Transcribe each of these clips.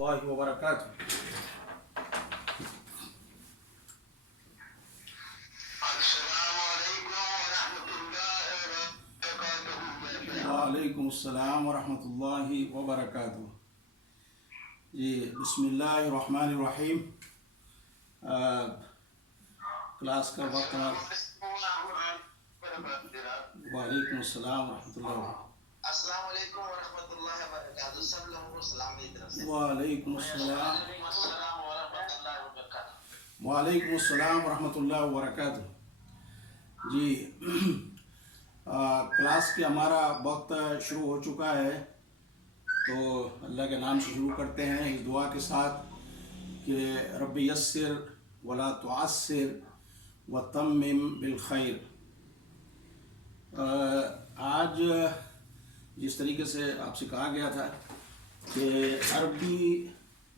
الله وبركاته. وعلیکم السلام ورحمۃ اللہ وبرکاتہ. جی بسم اللہ الرحمن الرحیم. کلاس کا وقت. وعلیکم السلام ورحمۃ اللہ. السلام علیکم ورحمۃ اللہ وبرکاتہ. سب لوگوں کو سلام میری طرف سے. وعلیکم السلام. ورحمۃ اللہ وبرکاتہ. وعلیکم السلام ورحمۃ اللہ وبرکاتہ. جی کلاس کی ہمارا وقت شروع ہو چکا ہے، تو اللہ کے نام سے شروع کرتے ہیں اس دعا کے ساتھ کہ رب یسر ولا تعسر وتمم بالخیر. آج جس طریقے سے آپ سے کہا گیا تھا کہ عربی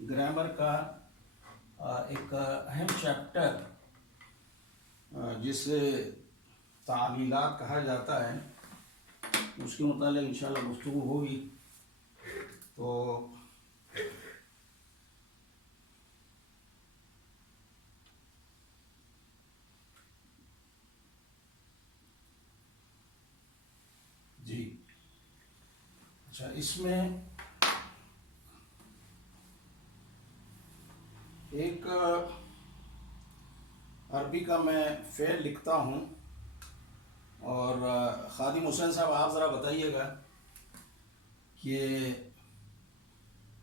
گرامر کا ایک اہم چیپٹر جسے تعلیلات کہا جاتا ہے، اس کے متعلق انشاءاللہ گفتگو ہوگی. تو جی اچھا، اس میں ایک عربی کا میں فعل لکھتا ہوں، اور خادم حسین صاحب آپ ذرا بتائیے گا کہ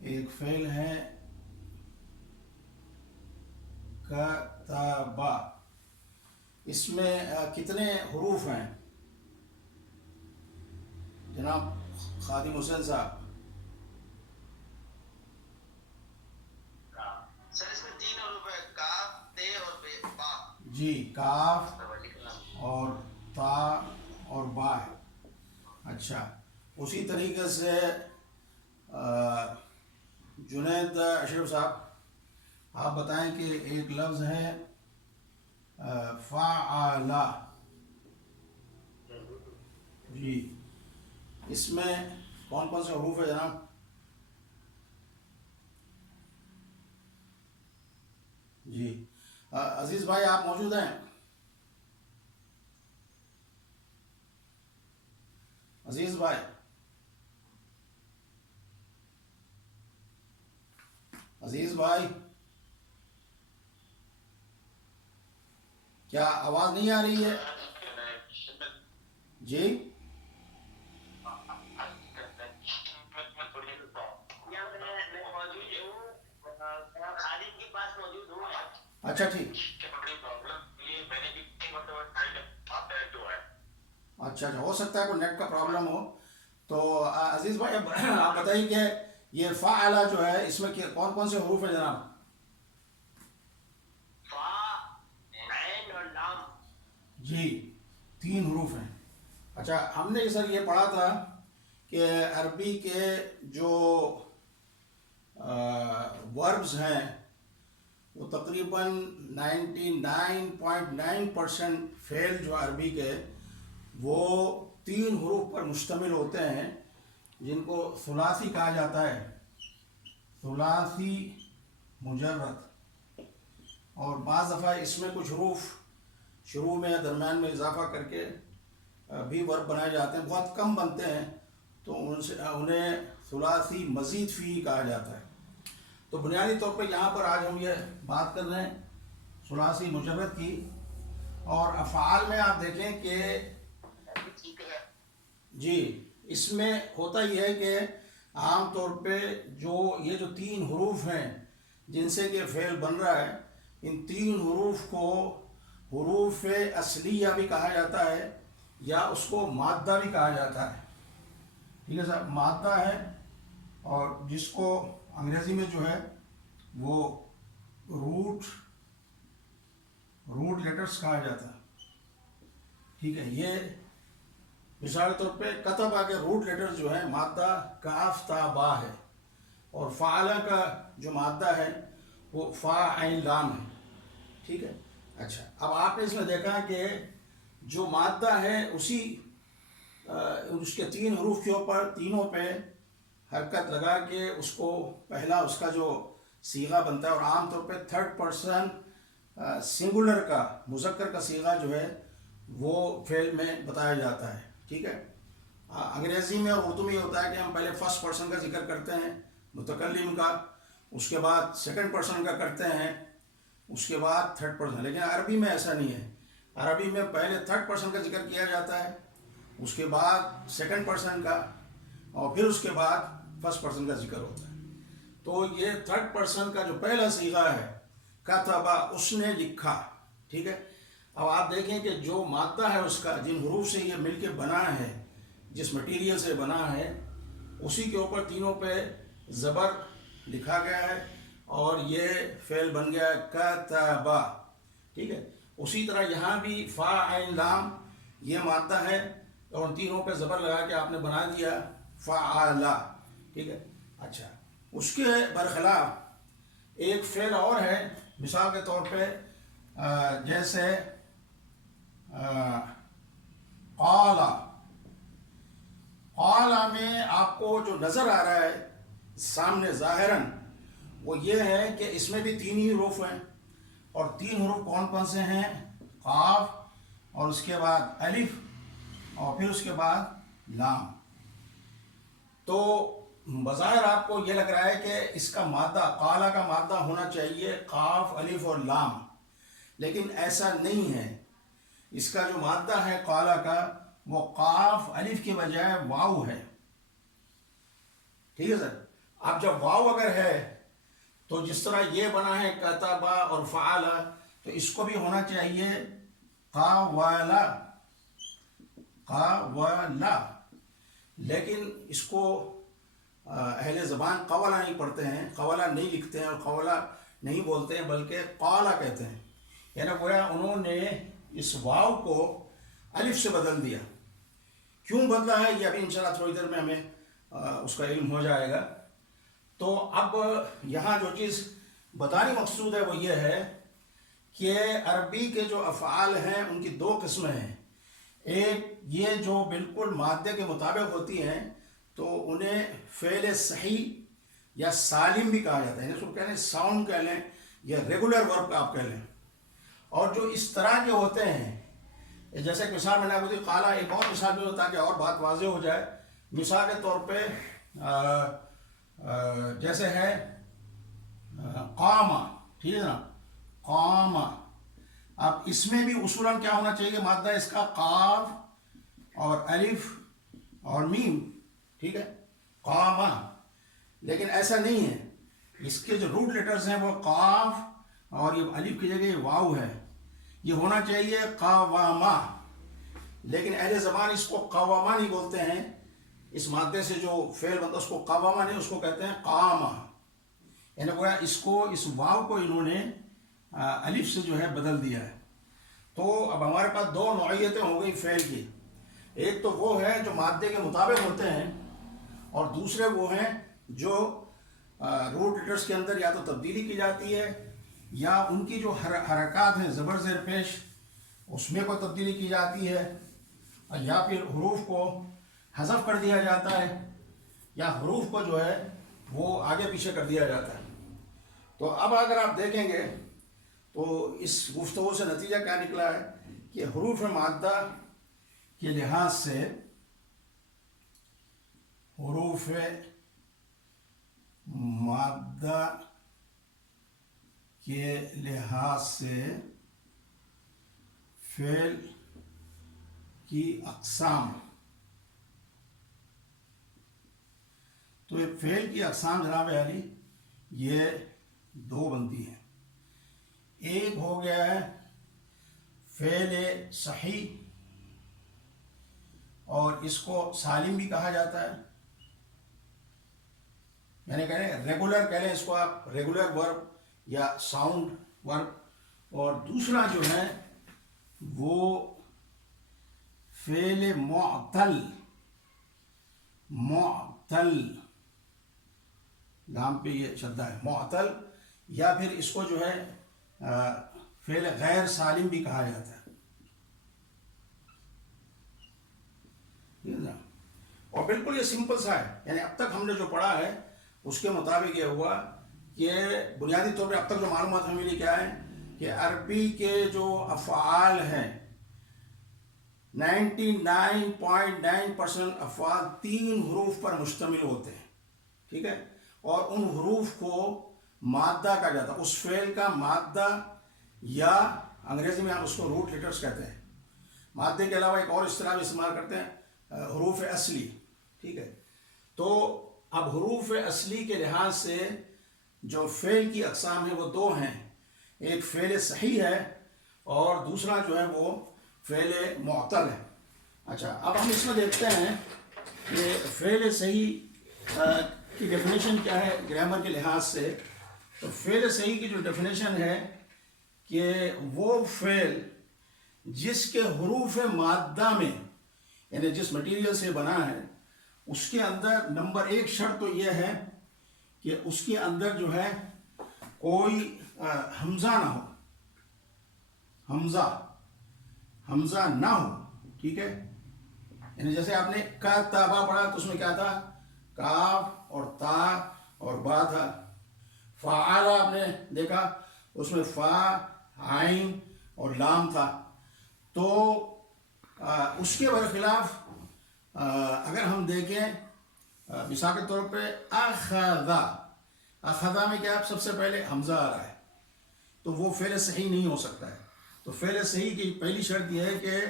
ایک فعل ہے کتابہ، اس میں کتنے حروف ہیں جناب خادم حسین صاحب؟ سر اس میں 3 حروف ہے، کاف، تے اور با. جی، کاف اور تا اور با ہے. اچھا، اسی طریقے سے جنید اشرف صاحب آپ بتائیں کہ ایک لفظ ہے فعلا. جی، اس میں کون کون سے حروف ہے جناب؟ جی عزیز بھائی آپ موجود ہیں؟ عزیز بھائی، عزیز بھائی کیا آواز نہیں آ رہی ہے؟ جی خالد کے پاس موجود ہوں. اچھا ٹھیک. اچھا ہو سکتا ہے کوئی نیٹ کا پرابلم ہو. تو عزیز بھائی اب آپ بتائیے کہ یہ فعلا جو ہے اس میں کون کون سے حروف ہیں جناب؟ فا، عین اور لام. جی 3 حروف ہیں. اچھا، ہم نے سر یہ پڑھا تھا کہ عربی کے جو وربز ہیں وہ تقریباً 99.9% فعل جو عربی کے وہ 3 حروف پر مشتمل ہوتے ہیں، جن کو ثلاثی کہا جاتا ہے، ثلاثی مجرد. اور بعض دفعہ اس میں کچھ حروف شروع میں یا درمیان میں اضافہ کر کے بھی ورب بنائے جاتے ہیں، بہت کم بنتے ہیں تو انہیں ثلاثی مزید فی کہا جاتا ہے. تو بنیادی طور پہ یہاں پر آج ہم یہ بات کر رہے ہیں ثلاثی مجرد کی. اور افعال میں آپ دیکھیں کہ جی اس میں ہوتا یہ ہے کہ عام طور پہ یہ جو 3 حروف ہیں جن سے کہ فعل بن رہا ہے، ان 3 حروف کو حروف اصلیہ بھی کہا جاتا ہے یا اس کو مادہ بھی کہا جاتا ہے. ٹھیک ہے صاحب، مادہ ہے اور جس کو انگریزی میں جو ہے وہ روٹ لیٹرز کہا جاتا ہے. ٹھیک ہے، یہ مثال طور پہ کتبہ کے روٹ لیٹر جو ہے مادہ کاف تا با ہے، اور فعلا کا جو مادہ ہے وہ فا عین لام ہے. ٹھیک ہے. اچھا، اب آپ نے اس میں دیکھا کہ جو مادہ ہے اس کے 3 حروف کے اوپر تینوں پہ حرکت لگا کے اس کو پہلا اس کا جو صیغہ بنتا ہے، اور عام طور پہ تھرڈ پرسن سنگولر کا مذکر کا صیغہ جو ہے وہ فعل میں بتایا جاتا ہے، ٹھیک ہے۔ انگریزی میں اور اردو میں یہ ہوتا ہے کہ ہم پہلے فرسٹ پرسن کا ذکر کرتے ہیں متکلم کا، اس کے بعد سیکنڈ پرسن کا کرتے ہیں، اس کے بعد تھرڈ پرسن، لیکن عربی میں ایسا نہیں ہے۔ عربی میں پہلے تھرڈ پرسن کا ذکر کیا جاتا ہے، اس کے بعد سیکنڈ پرسن کا، اور پھر اس کے بعد فرسٹ پرسن کا ذکر ہوتا ہے۔ تو یہ تھرڈ پرسن کا جو پہلا صیغہ ہے کتبا، اس نے لکھا، ٹھیک ہے۔ اب آپ دیکھیں کہ جو مادہ ہے اس کا، جن حروف سے یہ مل کے بنا ہے، جس مٹیریل سے بنا ہے، اسی کے اوپر تینوں پہ زبر لکھا گیا ہے اور یہ فعل بن گیا کتبا، ٹھیک ہے۔ اسی طرح یہاں بھی فا عین لام یہ مادہ ہے اور ان تینوں پہ زبر لگا کے آپ نے بنا دیا فعلا، ٹھیک ہے۔ اچھا، اس کے برخلاف ایک فعل اور ہے، مثال کے طور پہ جیسے قالا، قالا میں آپ کو جو نظر آ رہا ہے سامنے ظاہراً وہ یہ ہے کہ اس میں بھی تین ہی حروف ہیں، اور تین حروف کون کون سے ہیں؟ قاف، اور اس کے بعد الف، اور پھر اس کے بعد لام۔ تو بظاہر آپ کو یہ لگ رہا ہے کہ اس کا مادہ، قالا کا مادہ ہونا چاہیے قاف، الف اور لام، لیکن ایسا نہیں ہے۔ اس کا جو مادہ ہے قالا کا وہ قاف الف کے بجائے واو ہے، ٹھیک ہے سر۔ اب جب واو اگر ہے تو جس طرح یہ بنا ہے کتبا اور فعلا، تو اس کو بھی ہونا چاہیے قاولا، قاولا، لیکن اس کو اہل زبان قولا نہیں پڑھتے ہیں، قولا نہیں لکھتے ہیں اور قولا نہیں بولتے ہیں، بلکہ قالا کہتے ہیں۔ یعنی گویا انہوں نے اس واو کو الف سے بدل دیا۔ کیوں بدلا ہے یہ ابھی انشاءاللہ تھوڑی دیر میں ہمیں اس کا علم ہو جائے گا۔ تو اب یہاں جو چیز بتانی مقصود ہے وہ یہ ہے کہ عربی کے جو افعال ہیں ان کی دو قسمیں ہیں۔ ایک یہ جو بالکل مادے کے مطابق ہوتی ہیں تو انہیں فعل صحیح یا سالم بھی کہا جاتا ہے، یعنی اس کو کہہ لیں ساؤنڈ کہہ لیں یا ریگولر ورب آپ کہہ لیں۔ اور جو اس طرح کے ہوتے ہیں، جیسے کہ مثال میں نے آپ کو دی قالا، ایک اور مثال بھی ہوتا ہے کہ اور بات واضح ہو جائے۔ مثال کے طور پہ جیسے ہے قاما، ٹھیک ہے نا، قاما۔ اب اس میں بھی اصولاً کیا ہونا چاہیے؟ مادہ اس کا قاف اور الف اور میم، ٹھیک ہے، قاما، لیکن ایسا نہیں ہے۔ اس کے جو روٹ لیٹرز ہیں وہ قاف اور یہ الف کی جگہ یہ واو ہے، یہ ہونا چاہیے قواما، لیکن اہل زبان اس کو قواما نہیں بولتے ہیں۔ اس مادے سے جو فعل بنتا ہے اس کو قواما نہیں، اس کو کہتے ہیں قاما، یعنی گویا اس کو، اس واو کو انہوں نے الف سے جو ہے بدل دیا ہے۔ تو اب ہمارے پاس دو نوعیتیں ہو گئی فعل کی، ایک تو وہ ہے جو مادے کے مطابق ہوتے ہیں، اور دوسرے وہ ہیں جو روٹ لیٹرز کے اندر یا تو تبدیلی کی جاتی ہے یا ان کی جو حرکات ہیں زبر زیر پیش اس میں کوئی تبدیلی کی جاتی ہے، یا پھر حروف کو حذف کر دیا جاتا ہے، یا حروف کو جو ہے وہ آگے پیچھے کر دیا جاتا ہے۔ تو اب اگر آپ دیکھیں گے تو اس گفتگو سے نتیجہ کیا نکلا ہے کہ حروف مادہ کے لحاظ سے، حروف مادہ کے لحاظ سے فعل کی اقسام، تو یہ فعل کی اقسام جناب عالی یہ دو بنتی ہیں۔ ایک ہو گیا ہے فعل صحیح، اور اس کو سالم بھی کہا جاتا ہے، یعنی کہہ لیں ریگولر، کہہ لیں اس کو آپ ریگولر ورب یا ساؤنڈ ورب۔ اور دوسرا جو ہے وہ فعل معتل، معتل، لام پہ یہ شدہ ہے، معتل، یا پھر اس کو جو ہے فعل غیر سالم بھی کہا جاتا ہے، اور بالکل یہ سمپل سا ہے، یعنی اب تک ہم نے جو پڑھا ہے اس کے مطابق یہ ہوا کہ بنیادی طور پہ اب تک جو معلومات ہمیں ملی کیا ہے کہ عربی کے جو افعال ہیں 99.9% افعال 3 حروف پر مشتمل ہوتے ہیں، ٹھیک ہے، اور ان حروف کو مادہ کہا جاتا ہے، اس فعل کا مادہ، یا انگریزی میں ہم اس کو روٹ لیٹرز کہتے ہیں۔ مادے کے علاوہ ایک اور اصطلاح بھی استعمال کرتے ہیں حروف اصلی، ٹھیک ہے۔ تو اب حروف اصلی کے لحاظ سے جو فعل کی اقسام ہیں وہ 2 ہیں، ایک فعل صحیح ہے اور دوسرا جو ہے وہ فعل معطل ہے۔ اچھا، اب ہم اس میں دیکھتے ہیں کہ فعل صحیح کی ڈیفینیشن کیا ہے گرامر کے لحاظ سے۔ تو فعل صحیح کی جو ڈیفینیشن ہے کہ وہ فعل جس کے حروف مادہ میں، یعنی جس مٹیریل سے بنا ہے، اس کے اندر نمبر 1 شرط تو یہ ہے کہ اس کے اندر جو ہے کوئی حمزہ نہ ہو، حمزہ نہ ہو، ٹھیک ہے۔ یعنی جیسے آپ نے کتابہ پڑھا تو اس میں کیا تھا، کاف اور تا اور با تھا۔ فعالہ آپ نے دیکھا اس میں فا، عین اور لام تھا۔ تو اس کے برخلاف اگر ہم دیکھیں مثال کے طور پہ اخذا میں کیا سب سے پہلے حمزہ آ رہا ہے، تو وہ فعل صحیح نہیں ہو سکتا ہے۔ تو فعل صحیح کی پہلی شرط یہ ہے کہ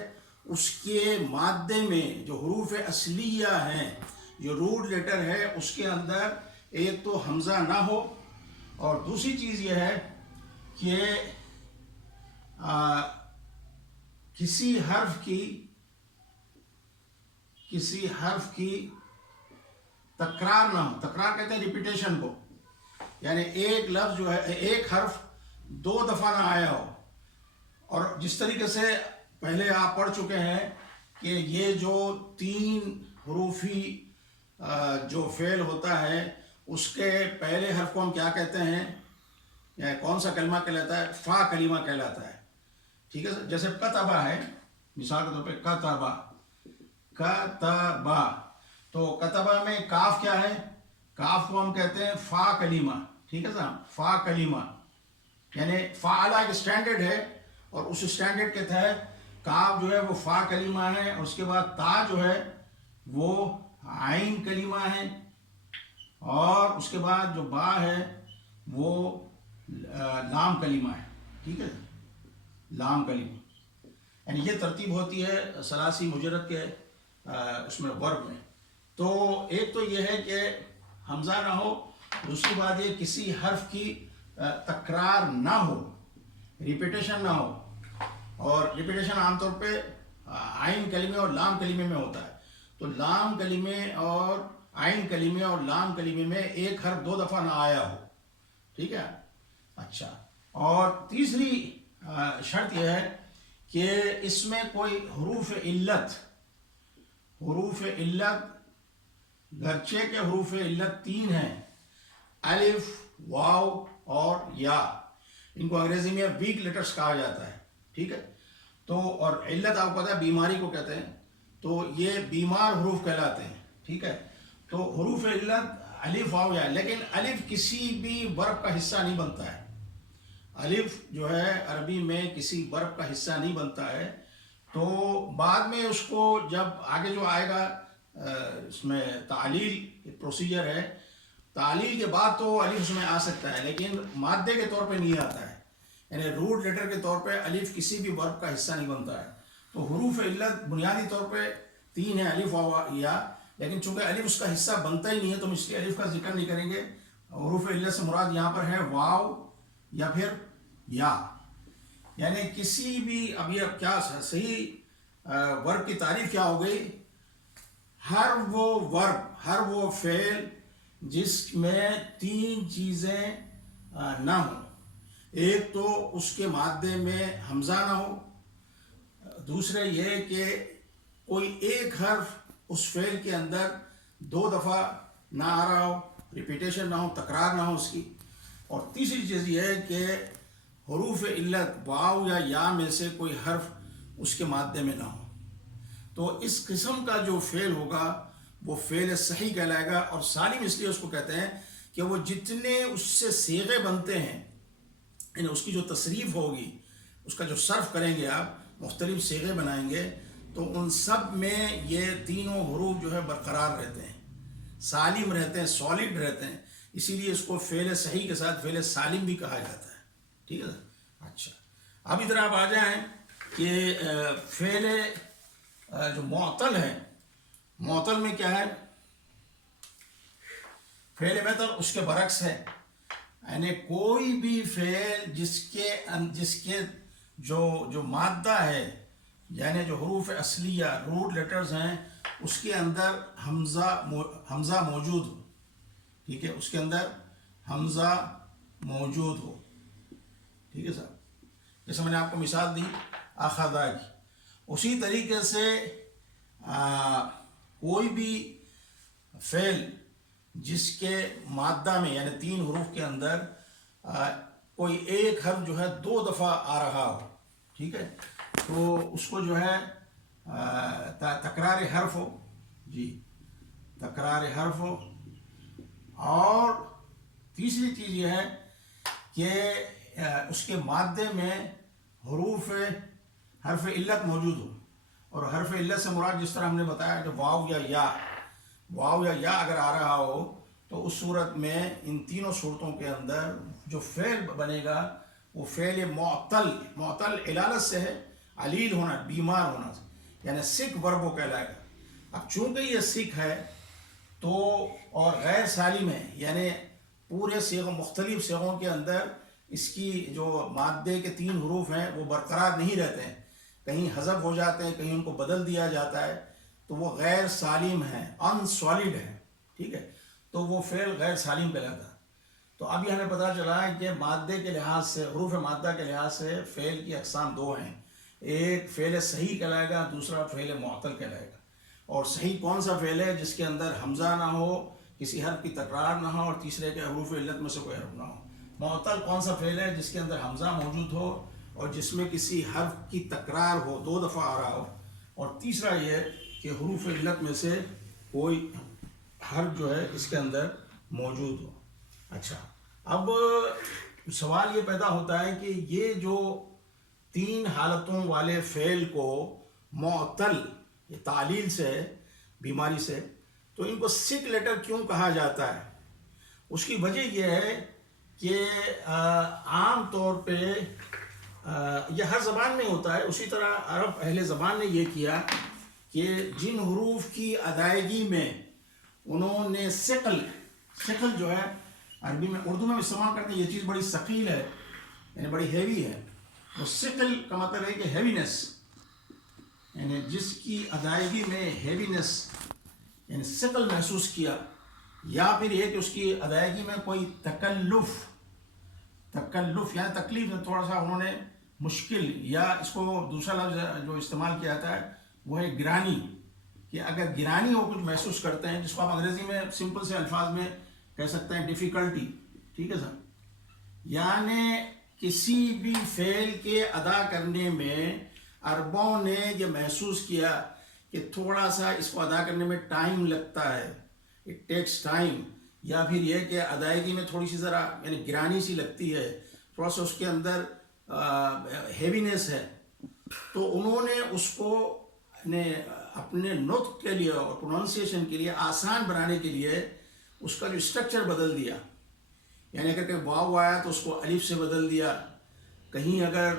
اس کے مادے میں جو حروف اصلیہ ہیں، جو روٹ لیٹر ہے، اس کے اندر ایک تو حمزہ نہ ہو، اور دوسری چیز یہ ہے کہ کسی حرف کی تکرار نہ ہو۔ تکرار کہتے ہیں ریپیٹیشن کو، یعنی ایک لفظ جو ہے، ایک حرف 2 دفعہ نہ آیا ہو۔ اور جس طریقے سے پہلے آپ پڑھ چکے ہیں کہ یہ جو 3 حروفی جو فعل ہوتا ہے، اس کے پہلے حرف کو ہم کیا کہتے ہیں، یا کون سا کلمہ کہلاتا ہے، فا کلمہ کہلاتا ہے، ٹھیک ہے۔ جیسے کتبہ ہے، مثال کے طور پہ کتبہ، تو کتبہ میں کاف کیا ہے، کاف کو ہم کہتے ہیں فا کلمہ، ٹھیک ہے صاحب، فا کلمہ، یعنی فعلہ ایک اسٹینڈرڈ ہے، اور اس اسٹینڈرڈ کے تحت کاف جو ہے وہ فا کلمہ ہے، اور اس کے بعد تا جو ہے وہ عین کلمہ ہے، اور اس کے بعد جو با ہے وہ لام کلمہ ہے، ٹھیک ہے، لام کلمہ۔ یعنی یہ ترتیب ہوتی ہے ثلاثی مجرد کے اس میں ورب میں۔ تو ایک تو یہ ہے کہ حمزہ نہ ہو، دوسری بات یہ کسی حرف کی تکرار نہ ہو، ریپیٹیشن نہ ہو، اور ریپیٹیشن عام طور پہ عین کلمے اور لام کلمے میں ہوتا ہے۔ تو لام کلمے اور عین کلمے اور لام کلمے میں ایک حرف 2 دفعہ نہ آیا ہو، ٹھیک ہے۔ اچھا، اور تیسری شرط یہ ہے کہ اس میں کوئی حروف علت گرچہ کے حروف علت 3 ہیں، الف، واو اور یا، ان کو انگریزی میں ویک لیٹرز کہا جاتا ہے، ٹھیک ہے۔ تو اور علت آپ کو پتا ہے بیماری کو کہتے ہیں، تو یہ بیمار حروف کہلاتے ہیں، ٹھیک ہے۔ تو حروف علت الف، واو، یا، لیکن الف کسی بھی ورب کا حصہ نہیں بنتا ہے۔ الف جو ہے عربی میں کسی ورب کا حصہ نہیں بنتا ہے۔ تو بعد میں اس کو جب آگے جو آئے گا اس میں تعلیل پروسیجر ہے، تعلیل کے بعد تو الف اس میں آ سکتا ہے، لیکن مادے کے طور پہ نہیں آتا ہے، یعنی روٹ لیٹر کے طور پہ الف کسی بھی ورب کا حصہ نہیں بنتا ہے۔ تو حروف علت بنیادی طور پہ 3 ہیں، الف، واو، یا، لیکن چونکہ الف اس کا حصہ بنتا ہی نہیں ہے تو ہم اس لیے الف کا ذکر نہیں کریں گے۔ حروف علت سے مراد یہاں پر ہے واو یا پھر یا، یعنی کسی بھی، اب یہ کیا صحیح ورب کی تعریف کیا ہو گئی، ہر وہ ورب، ہر وہ فعل جس میں 3 چیزیں نہ ہوں۔ ایک تو اس کے مادے میں حمزہ نہ ہو، دوسرے یہ کہ کوئی ایک حرف اس فعل کے اندر 2 دفعہ نہ آ رہا ہو، ریپیٹیشن نہ ہو، تکرار نہ ہو اس کی، اور تیسری چیز یہ ہے کہ حروف علت واو یا میں سے کوئی حرف اس کے مادے میں نہ ہو۔ تو اس قسم کا جو فعل ہوگا وہ فعل صحیح کہلائے گا. اور سالم اس لیے اس کو کہتے ہیں کہ وہ جتنے اس سے صیغے بنتے ہیں، یعنی اس کی جو تصریف ہوگی، اس کا جو صرف کریں گے آپ، مختلف صیغے بنائیں گے، تو ان سب میں یہ تینوں حروف جو ہے برقرار رہتے ہیں، سالم رہتے ہیں، سالڈ رہتے ہیں. اسی لیے اس کو فعل صحیح کے ساتھ فعل سالم بھی کہا جاتا ہے. ٹھیک ہے نا؟ اچھا، اب ادھر آپ آ جائیں کہ فعل جو معطل ہے، معطل میں کیا ہے؟ فعل معطل اس کے برعکس ہے، یعنی کوئی بھی فعل جس کے جو مادہ ہے، یعنی جو حروف اصلیہ روٹ لیٹرز ہیں، اس کے اندر حمزہ موجود ہو. ٹھیک ہے، اس کے اندر حمزہ موجود ہو. ٹھیک ہے صاحب، جیسے میں نے آپ کو مثال دی اخذا کی، اسی طریقے سے کوئی بھی فعل جس کے مادہ میں یعنی 3 حروف کے اندر کوئی ایک حرف جو ہے 2 دفعہ آ رہا ہو، ٹھیک ہے، تو اس کو جو ہے تکرار حرف ہو. جی، تکرار حرف ہو. اور تیسری چیز یہ ہے کہ اس کے مادے میں حرف علت موجود ہو. اور حرف علت سے مراد جس طرح ہم نے بتایا کہ واو یا یا اگر آ رہا ہو تو اس صورت میں ان تینوں صورتوں کے اندر جو فعل بنے گا وہ فعل معطل علالت سے ہے، علیل ہونا، بیمار ہونا، یعنی سک ورب کو کہلائے گا. اب چونکہ یہ سک ہے تو اور غیر سالم ہے، یعنی پورے مختلف صیغوں کے اندر اس کی جو مادے کے 3 حروف ہیں وہ برقرار نہیں رہتے ہیں، کہیں حذف ہو جاتے ہیں، کہیں ان کو بدل دیا جاتا ہے، تو وہ غیر سالم ہے، ان سالڈ ہے. ٹھیک ہے، تو وہ فعل غیر سالم کہلاتا ہے. تو اب یہ ہمیں پتہ چلا ہے کہ مادے کے لحاظ سے، حروف مادہ کے لحاظ سے فعل کی اقسام 2 ہیں. ایک فعل صحیح کہلائے گا، دوسرا فعل معطل کہلائے گا. اور صحیح کون سا فعل ہے؟ جس کے اندر حمزہ نہ ہو، کسی حرف کی تکرار نہ ہو، اور تیسرے کے حروف علت میں سے کوئی حرف نہ ہو. معطل کون سا فعل ہے؟ جس کے اندر حمزہ موجود ہو اور جس میں کسی حرف کی تکرار ہو، 2 دفعہ آ رہا ہو. اور تیسرا یہ کہ حروف علت میں سے کوئی حرف جو ہے اس کے اندر موجود ہو. اچھا، اب سوال یہ پیدا ہوتا ہے کہ یہ جو 3 حالتوں والے فعل کو معطل، یہ تعلیل سے، بیماری سے، تو ان کو سک لیٹر کیوں کہا جاتا ہے؟ اس کی وجہ یہ ہے کہ عام طور پہ یہ ہر زبان میں ہوتا ہے. اسی طرح عرب اہل زبان نے یہ کیا کہ جن حروف کی ادائیگی میں انہوں نے ثقل جو ہے عربی میں، اردو میں استعمال کرتے ہیں، یہ چیز بڑی ثقیل ہے، یعنی بڑی ہیوی ہے. تو ثقل کا مطلب ہے کہ ہیوینس، یعنی جس کی ادائیگی میں ہیوینس یعنی ثقل محسوس کیا، یا پھر یہ کہ اس کی ادائیگی میں کوئی تکلف یعنی تکلیف، تھوڑا سا انہوں نے مشکل، یا اس کو دوسرا لفظ جو استعمال کیا جاتا ہے وہ ہے گرانی، کہ اگر گرانی ہو، کچھ محسوس کرتے ہیں، جس کو آپ انگریزی میں سمپل سے الفاظ میں کہہ سکتے ہیں ڈیفیکلٹی. ٹھیک ہے سر، یعنی کسی بھی فعل کے ادا کرنے میں عربوں نے یہ محسوس کیا کہ تھوڑا سا اس کو ادا کرنے میں ٹائم لگتا ہے، اٹ ٹیکس ٹائم، یا پھر یہ کہ ادائیگی میں تھوڑی سی ذرا یعنی گرانی سی لگتی ہے، تھوڑا سا اس کے اندر ہیوینس ہے. تو انہوں نے اس کو اپنے نطق کے لیے اور پروننسیشن کے لیے آسان بنانے کے لیے اس کا جو اسٹرکچر بدل دیا. یعنی اگر کہ واو آیا تو اس کو الف سے بدل دیا، کہیں اگر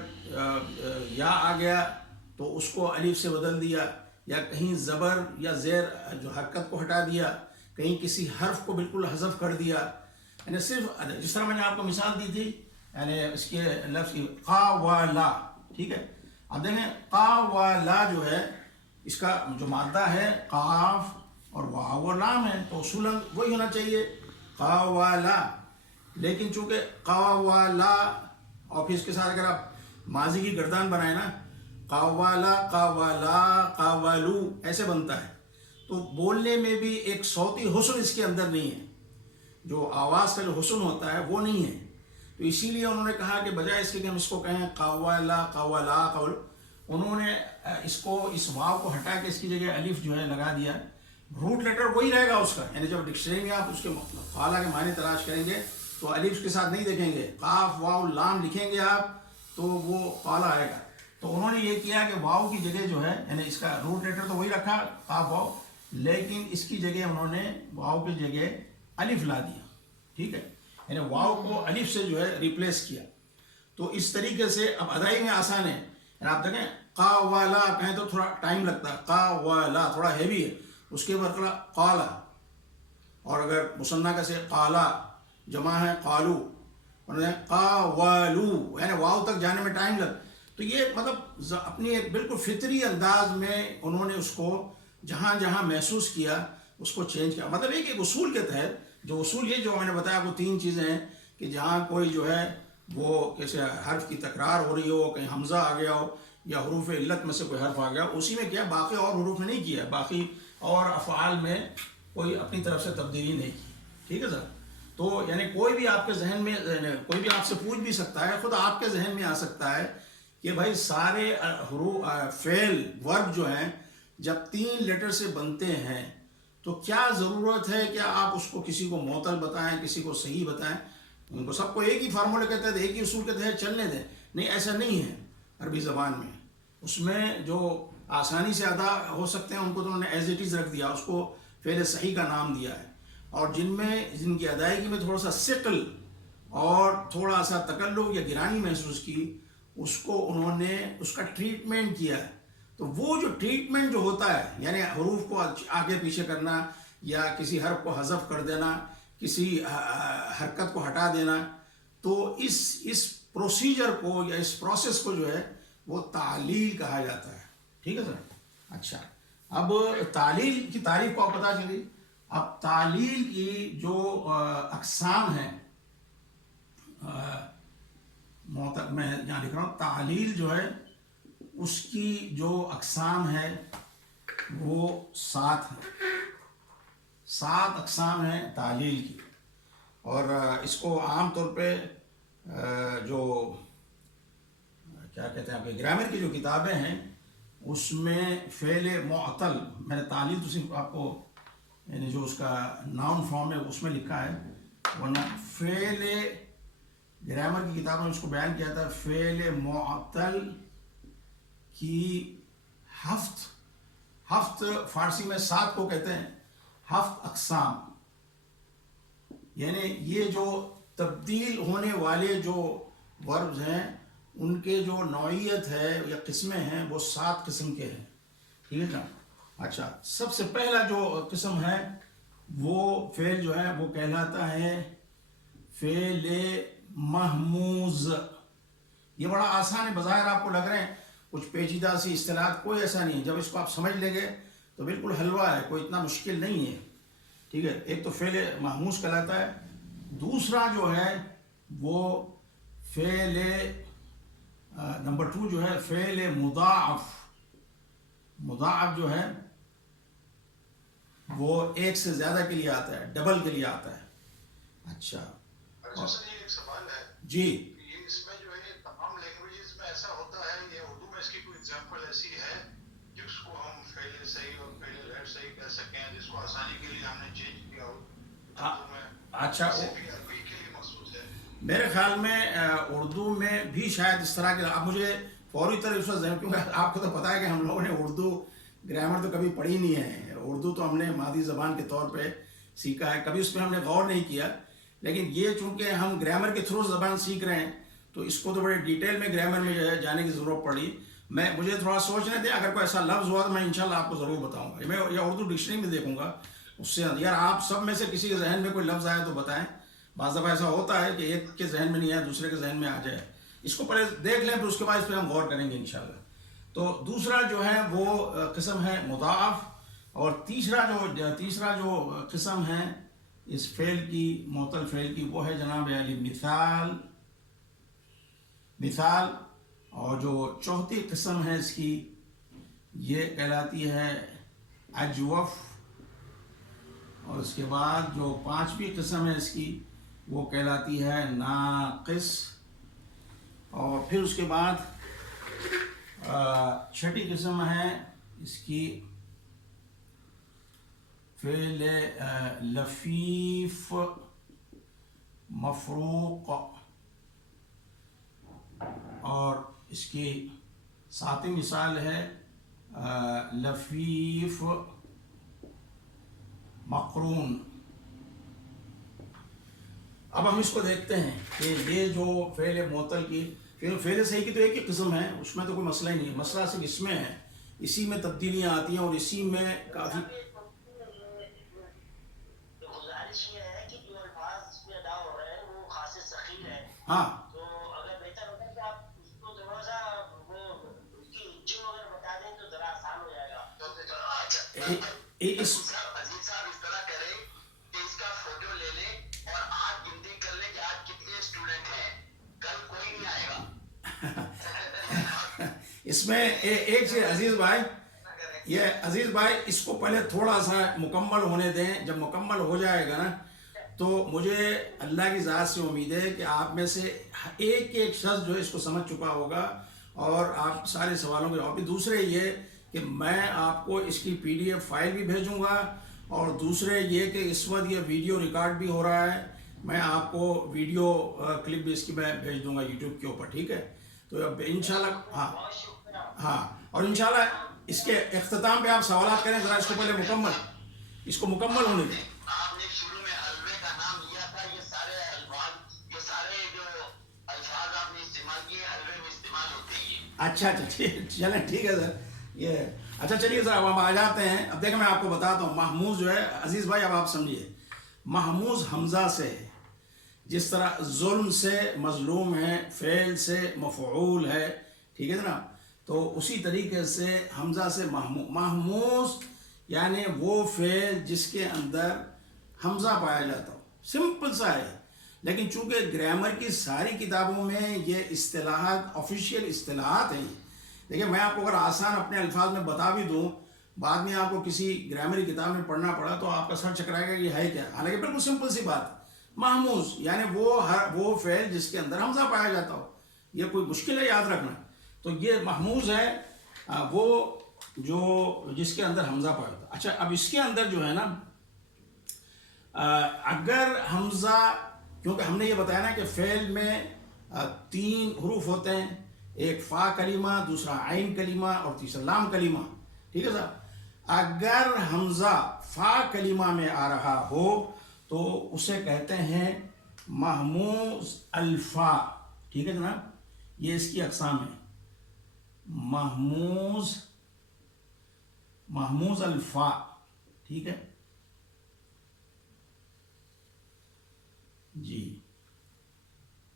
یا آ گیا تو اس کو الف سے بدل دیا، یا کہیں زبر یا زیر جو حرکت کو ہٹا دیا، کہیں کسی حرف کو بالکل حذف کر دیا. یعنی صرف جس طرح میں نے آپ کو مثال دی تھی، یعنی اس کے لفظ کی قا و لا. ٹھیک ہے، اب دیکھیں قا و لا جو ہے، اس کا جو مادہ ہے قاف اور واو و لام ہے، تو اصولاً وہی ہونا چاہیے قا و لا. لیکن چونکہ قا و لا اور پھر اس کے ساتھ اگر آپ ماضی کی گردان بنائیں نا، قاوالا قاوالا قاوالو ایسے بنتا ہے، تو بولنے میں بھی ایک صوتی حسن اس کے اندر نہیں ہے، جو آواز کا جو حسن ہوتا ہے وہ نہیں ہے. تو اسی لیے انہوں نے کہا کہ بجائے اس کے کہ ہم اس کو کہیں قاوالا قاوالا قول، انہوں نے اس واو کو ہٹا کے اس کی جگہ الف جو ہے لگا دیا. روٹ لیٹر وہی رہے گا اس کا. یعنی جب ڈکشنری میں آپ اس کے قالا کے معنی تلاش کریں گے تو الف کے ساتھ نہیں دیکھیں گے, قاف واو لام لکھیں گے آپ تو وہ قالا آئے گا. تو انہوں نے یہ کیا کہ واو کی جگہ جو ہے یعنی اس کا روٹ لیٹر تو وہی رکھا قاف واو, لیکن اس کی جگہ انہوں نے واو کی جگہ الف لا دیا. ٹھیک ہے, یعنی واو کو الف سے جو ہے ریپلیس کیا. تو اس طریقے سے اب ادائی میں آسان ہے. یعنی آپ دیکھیں قا و لا کہیں تو تھوڑا ٹائم لگتا ہے, قا و لا تھوڑا ہیوی ہے, اس کے بعد قالا, اور اگر مثنیٰ کا سے قالا جمع ہے قالو, قاولو یعنی واو تک جانے میں ٹائم لگ. تو یہ مطلب اپنی ایک بالکل فطری انداز میں انہوں نے اس کو جہاں جہاں محسوس کیا اس کو چینج کیا. مطلب ایک اصول کے تحت, جو اصول یہ جو میں نے بتایا وہ 3 چیزیں ہیں کہ جہاں کوئی جو ہے وہ کیسے حرف کی تکرار ہو رہی ہو, کہیں حمزہ آ گیا ہو یا حروف علت میں سے کوئی حرف آ گیا, اسی میں کیا باقی اور حروف میں نہیں کیا, باقی اور افعال میں کوئی اپنی طرف سے تبدیلی نہیں کی. ٹھیک ہے سر. تو یعنی کوئی بھی آپ کے ذہن میں, کوئی بھی آپ سے پوچھ بھی سکتا ہے, خود آپ کے ذہن میں آ سکتا ہے کہ بھائی سارے فعل ورب جو ہیں جب 3 لیٹر سے بنتے ہیں تو کیا ضرورت ہے کہ آپ اس کو کسی کو معطل بتائیں, کسی کو صحیح بتائیں, ان کو سب کو ایک ہی فارمولے کے تحت ایک ہی اصول کے تحت چلنے دیں. نہیں, ایسا نہیں ہے عربی زبان میں. اس میں جو آسانی سے ادا ہو سکتے ہیں ان کو تو انہوں نے ایز اٹ از رکھ دیا, اس کو فعل صحیح کا نام دیا ہے. اور جن کی ادائیگی میں تھوڑا سا ثقل اور تھوڑا سا تکلف یا گرانی محسوس کی, اس کو انہوں نے اس کا ٹریٹمنٹ کیا ہے. تو وہ جو ٹریٹمنٹ جو ہوتا ہے یعنی حروف کو آگے پیچھے کرنا یا کسی حرف کو حذف کر دینا, کسی حرکت کو ہٹا دینا, تو اس پروسیجر کو یا اس پروسیس کو جو ہے وہ تعلیل کہا جاتا ہے. ٹھیک ہے سر. اچھا, اب تعلیل کی تعریف کو آپ پتہ چلی. اب تعلیل کی جو اقسام ہیں, میں یہاں لکھ رہا ہوں تعلیل جو ہے اس کی جو اقسام ہے وہ 7 ہیں. 7 اقسام ہیں تعلیل کی. اور اس کو عام طور پہ جو کیا کہتے ہیں آپ کے گرامر کی جو کتابیں ہیں اس میں فعل معطل, میں نے تعلیل تو صرف آپ کو یعنی جو اس کا ناؤن فارم ہے اس میں لکھا ہے, ورنہ فعل گرامر کی کتابوں میں اس کو بیان کیا تھا فعل معطل کی 7 فارسی میں 7 کو کہتے ہیں 7 اقسام. یعنی یہ جو تبدیل ہونے والے جو وربز ہیں ان کے جو نوعیت ہے یا قسمیں ہیں وہ 7 قسم کے ہیں. ٹھیک ہے نا. اچھا, سب سے پہلا جو قسم ہے وہ فعل جو ہے وہ کہلاتا ہے فعل محموز. یہ بڑا آسان ہے, بظاہر آپ کو لگ رہے ہیں کچھ پیچیدہ سی اصطلاحات, کوئی ایسا نہیں ہے. جب اس کو آپ سمجھ لیں گے تو بالکل حلوہ ہے, کوئی اتنا مشکل نہیں ہے. ٹھیک ہے. ایک تو فعل محموز کہلاتا ہے. دوسرا جو ہے وہ فعل نمبر 2 جو ہے فعل مضاعف. مضاعف جو ہے وہ 1 سے زیادہ کے لیے آتا ہے, ڈبل کے لیے آتا ہے. اچھا سر, یہ ایک سوال ہے جی. یہ اس میں جو ہے تمام لینگویجز میں ایسا ہوتا ہے, یہ اردو میں اس کی کوئی ایگزامپل ایسی ہے جس کو ہم فعل صحیح اور فعل غیر صحیح کہہ سکیں, جس کو آسانی کے لیے ہم نے چینج کیا ہو؟ اچھا, عربی کے لیے مخصوص ہے میرے خیال میں اردو میں بھی شاید اس طرح کے, آپ مجھے فوری طرح اس وقت, کیونکہ آپ کو تو پتہ ہے کہ ہم لوگوں نے اردو گرامر تو کبھی پڑھی نہیں ہے. اردو تو ہم نے مادی زبان کے طور پہ سیکھا ہے, کبھی اس پہ ہم نے غور نہیں کیا. لیکن یہ چونکہ ہم گرامر کے تھرو زبان سیکھ رہے ہیں تو اس کو تو بڑے ڈیٹیل میں گرامر میں جو ہے جانے کی ضرورت پڑی. مجھے تھوڑا سوچنے دیں, اگر کوئی ایسا لفظ ہوا تو میں انشاءاللہ آپ کو ضرور بتاؤں گا. میں یا اردو ڈکشنری میں دیکھوں گا اس سے. یار آپ سب میں سے کسی کے ذہن میں کوئی لفظ آئے تو بتائیں. بعض دفعہ ایسا ہوتا ہے کہ ایک کے ذہن میں نہیں آئے دوسرے کے ذہن میں آ جائے. اس کو پہلے دیکھ لیں, پھر اس کے بعد اس پہ ہم غور کریں گے انشاءاللہ. تو دوسرا جو ہے وہ قسم ہے مضاعف. اور تیسرا جو قسم ہے اس فعل کی, معطل فعل کی, وہ ہے جناب علی مثال. اور جو چوتھی قسم ہے اس کی یہ کہلاتی ہے اجوف. اور اس کے بعد جو 5ویں قسم ہے اس کی وہ کہلاتی ہے ناقص. اور پھر اس کے بعد 6ٹھی قسم ہے اس کی فعل لفیف مفروق، اور اس کی ساتویں مثال ہے لفیف مقرون۔ اب ہم اس کو دیکھتے ہیں کہ یہ جو فعل معطل کی فعل صحیح کی تو ایک ہی قسم ہے، اس میں تو کوئی مسئلہ ہی نہیں ہے، مسئلہ صرف اس میں ہے، اسی میں تبدیلیاں آتی ہیں اور اسی میں کافی گزارش یہ ہے کہ جو الفاظ اس میں ادا ہو رہے ہیں وہ خاص ثقیل ہے، ہاں تو اگر بہتر ہوگا کہ آپ اس کو تھوڑا سا وہ اس کی جو اگر بتا دیں تو ذرا آسان ہو جائے گا۔ اس عزیز صاحب اس طرح کریں کہ اس کا فوٹو لے لیں اور آج گنتی کر لیں کہ آج کتنے اسٹوڈنٹ ہیں، کل کوئی نہیں آئے گا۔ اس میں ایک چیز عزیز بھائی، یہ عزیز بھائی اس کو پہلے تھوڑا سا مکمل ہونے دیں، جب مکمل ہو جائے گا نا تو مجھے اللہ کی ذات سے امید ہے کہ آپ میں سے ایک ایک شخص جو ہے اس کو سمجھ چکا ہوگا اور آپ سارے سوالوں کے جواب۔ دوسرے یہ کہ میں آپ کو اس کی PDF فائل بھی بھیجوں گا، اور دوسرے یہ کہ اس وقت یہ ویڈیو ریکارڈ بھی ہو رہا ہے، میں آپ کو ویڈیو کلپ بھی اس کی میں بھیج دوں گا یوٹیوب کے اوپر، ٹھیک ہے؟ تو اب انشاءاللہ ہاں اور انشاءاللہ اس کے اختتام پہ آپ سوالات کریں، ذرا اس کو پہلے اس کو مکمل ہونے دیں۔ آپ نے شروع میں حلوے کا نام لیا تھا، یہ سارے الفاظ، یہ سارے جو الفاظ آپ نے استعمال کیے حلوے میں استعمال ہوتے ہیں۔ اچھا چلیں ٹھیک ہے سر، یہ اچھا چلیے سر اب ہم آ جاتے ہیں۔ اب دیکھیں میں آپ کو بتاتا ہوں، محموز جو ہے عزیز بھائی اب آپ سمجھیے، محموز حمزہ سے ہے، جس طرح ظلم سے مظلوم ہے، فعل سے مفعول ہے، ٹھیک ہے جناب؟ تو اسی طریقے سے حمزہ سے محموز یعنی وہ فعل جس کے اندر حمزہ پایا جاتا ہو، سمپل سا ہے، لیکن چونکہ گرامر کی ساری کتابوں میں یہ اصطلاحات آفیشیل اصطلاحات ہیں۔ دیکھیں میں آپ کو اگر آسان اپنے الفاظ میں بتا بھی دوں، بعد میں آپ کو کسی گرامری کتاب میں پڑھنا پڑا تو آپ کا سر چکرائے گا کہ یہ ہے کیا، حالانکہ بالکل سمپل سی بات۔ محموز یعنی وہ فعل جس کے اندر حمزہ پایا جاتا ہو، یہ کوئی مشکل ہے یاد رکھنا۔ تو یہ محموز ہے وہ جو جس کے اندر حمزہ پایا جاتا ہے۔ اچھا اب اس کے اندر جو ہے نا اگر حمزہ، کیونکہ ہم نے یہ بتایا نا کہ فعل میں 3 حروف ہوتے ہیں، ایک فا کلمہ، دوسرا عین کلمہ اور تیسرا لام کلمہ، ٹھیک ہے صاحب؟ اگر حمزہ فا کلمہ میں آ رہا ہو تو اسے کہتے ہیں محموز الفا، ٹھیک ہے جناب؟ یہ اس کی اقسام ہے، محموز الفا، ٹھیک ہے جی؟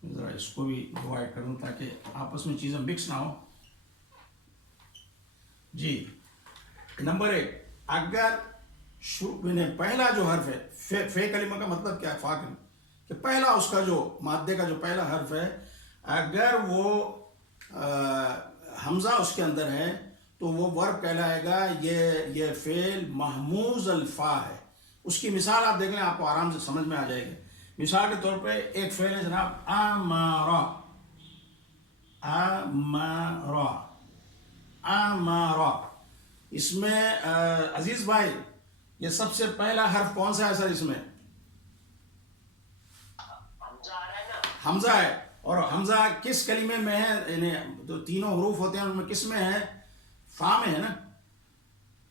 ذرا اس کو بھی ڈیوائڈ کر دوں تاکہ آپس میں چیزیں مکس نہ ہو جی۔ نمبر 1، اگر پہلا جو حرف ہے، فے کلمہ کا مطلب کیا ہے؟ فا کلمہ کہ پہلا اس کا جو مادے کا جو پہلا حرف ہے، اگر وہ حمزہ اس کے اندر ہے تو وہ ورب کہلائے گا یہ فعل محموز الفا ہے۔ اس کی مثال آپ دیکھ لیں، آپ کو آرام سے سمجھ میں آ جائے گی۔ مثال کے طور پہ ایک فعل ہے جناب امارا، اس میں عزیز بھائی یہ سب سے پہلا حرف کون سا ہے سر؟ اس میں حمزہ ہے، اور حمزہ کس کلمے میں ہے؟ یعنی جو تینوں حروف ہوتے ہیں ان میں کس میں ہے؟ فا میں ہے نا،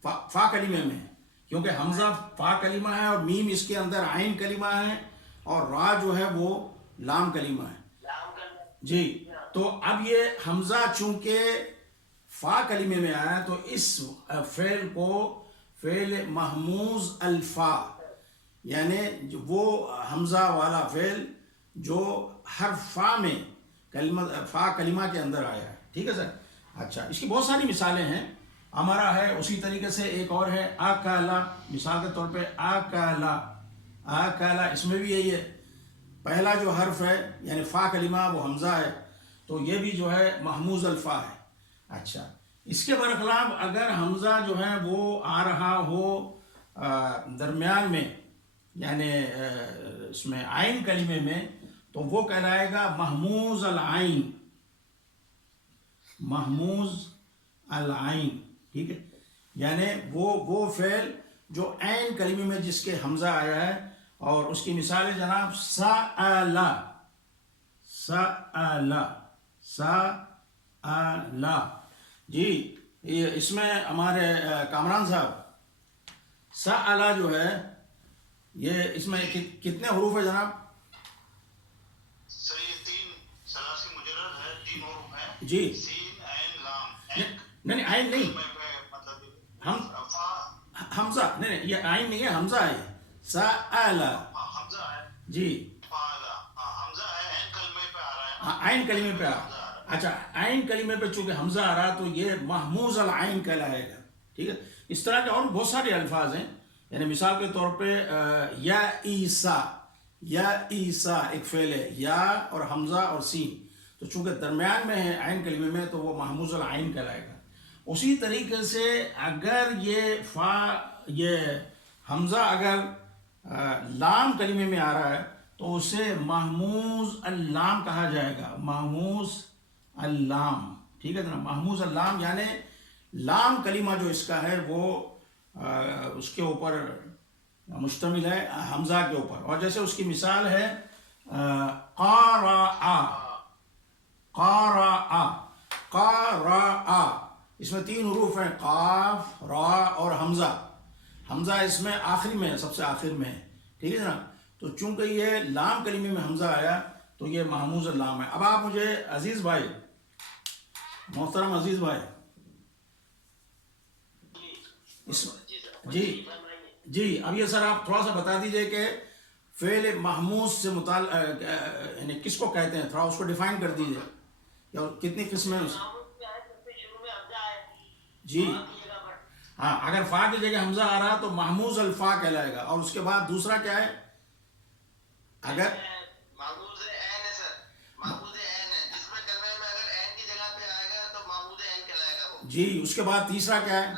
فا کلمے میں ہے، کیونکہ حمزہ فا کلمہ ہے اور میم اس کے اندر عین کلمہ ہے اور را جو ہے وہ لام کلمہ ہے جی۔ تو اب یہ حمزہ چونکہ فا کلمے میں آیا تو اس فعل کو فعل محموز الفا، یعنی وہ حمزہ والا فعل جو حرف فا میں فا کلمہ کے اندر آیا ہے، ٹھیک ہے سر؟ اچھا اس کی بہت ساری مثالیں ہیں، ہمارا ہے اسی طریقے سے ایک اور ہے اکالا، مثال کے طور پہ اکالا، اس میں بھی یہی ہے، پہلا جو حرف ہے یعنی فا کلمہ وہ حمزہ ہے، تو یہ بھی جو ہے محموز الفا ہے۔ اچھا اس کے برخلاف اگر حمزہ جو ہے وہ آ رہا ہو درمیان میں یعنی اس میں عین کلمے میں، تو وہ کہلائے گا محموز العین، ٹھیک ہے؟ یعنی وہ فعل جو عین کلمے میں جس کے حمزہ آیا ہے، اور اس کی مثال ہے جناب سألا، سألا، سألا. جی یہ اس میں ہمارے کامران صاحب سألا جو ہے یہ اس میں کتنے حروف ہے جناب؟ سر یہ 3 ثلاثی مجرد ہے، 3 حروف ہیں. جی سین عین لام. نہیں عین نہیں، مطلب ہم فا حمزہ نہیں، یہ عین نہیں ہے، حمزہ ہے. سألا. حمزہ ہے. جی فالا حمزہ ہے، عین کلمے پہ آ رہا ہے. عین کلمے پہ اچھا عین کلمے پہ چونکہ حمزہ آ رہا تو یہ محموز العین کہلائے گا. ٹھیک ہے. اس طرح کے اور بہت سارے الفاظ ہیں، یعنی مثال کے طور پہ یا عیسیٰ، یا عیسیٰ ایک فعل ہے، یا اور حمزہ اور سین، تو چونکہ درمیان میں ہے عین کلمے میں تو وہ محموز العین کہلائے گا. اسی طریقے سے اگر یہ حمزہ اگر لام کلمے میں آ رہا ہے تو اسے محموز اللام کہا جائے گا، محموز اللام. ٹھیک ہے نا، محموز اللام یعنی لام کلمہ جو اس کا ہے وہ اس کے اوپر مشتمل ہے حمزہ کے اوپر. اور جیسے اس کی مثال ہے قارعا، قارعا، قارعا. اس میں 3 حروف ہیں، قاف، را اور حمزہ. حمزہ اس میں آخری میں ہے، سب سے آخر میں ہے. ٹھیک ہے نا. تو چونکہ یہ لام کلمے میں حمزہ آیا تو یہ محموز اللام ہے. اب آپ مجھے عزیز بھائی، محترم عزیز بھائی، جی اب یہ سر آپ تھوڑا سا بتا دیجئے کہ فعل محموز سے متعلق یعنی کس کو کہتے ہیں، تھوڑا اس کو ڈیفائن کر دیجئے، یا کتنی قسمیں ہیں اس. جی ہاں، اگر فا کی جگہ حمزہ آ رہا تو محموز الفا کہلائے گا. اور اس کے بعد دوسرا کیا ہے؟ اگر محمود عین ہے سر، محمود عین ہے، جس میں کلمے میں اگر عین کی جگہ پہ آئے گا تو محمود عین کہلائے گا وہ. جی اس کے بعد تیسرا کیا ہے؟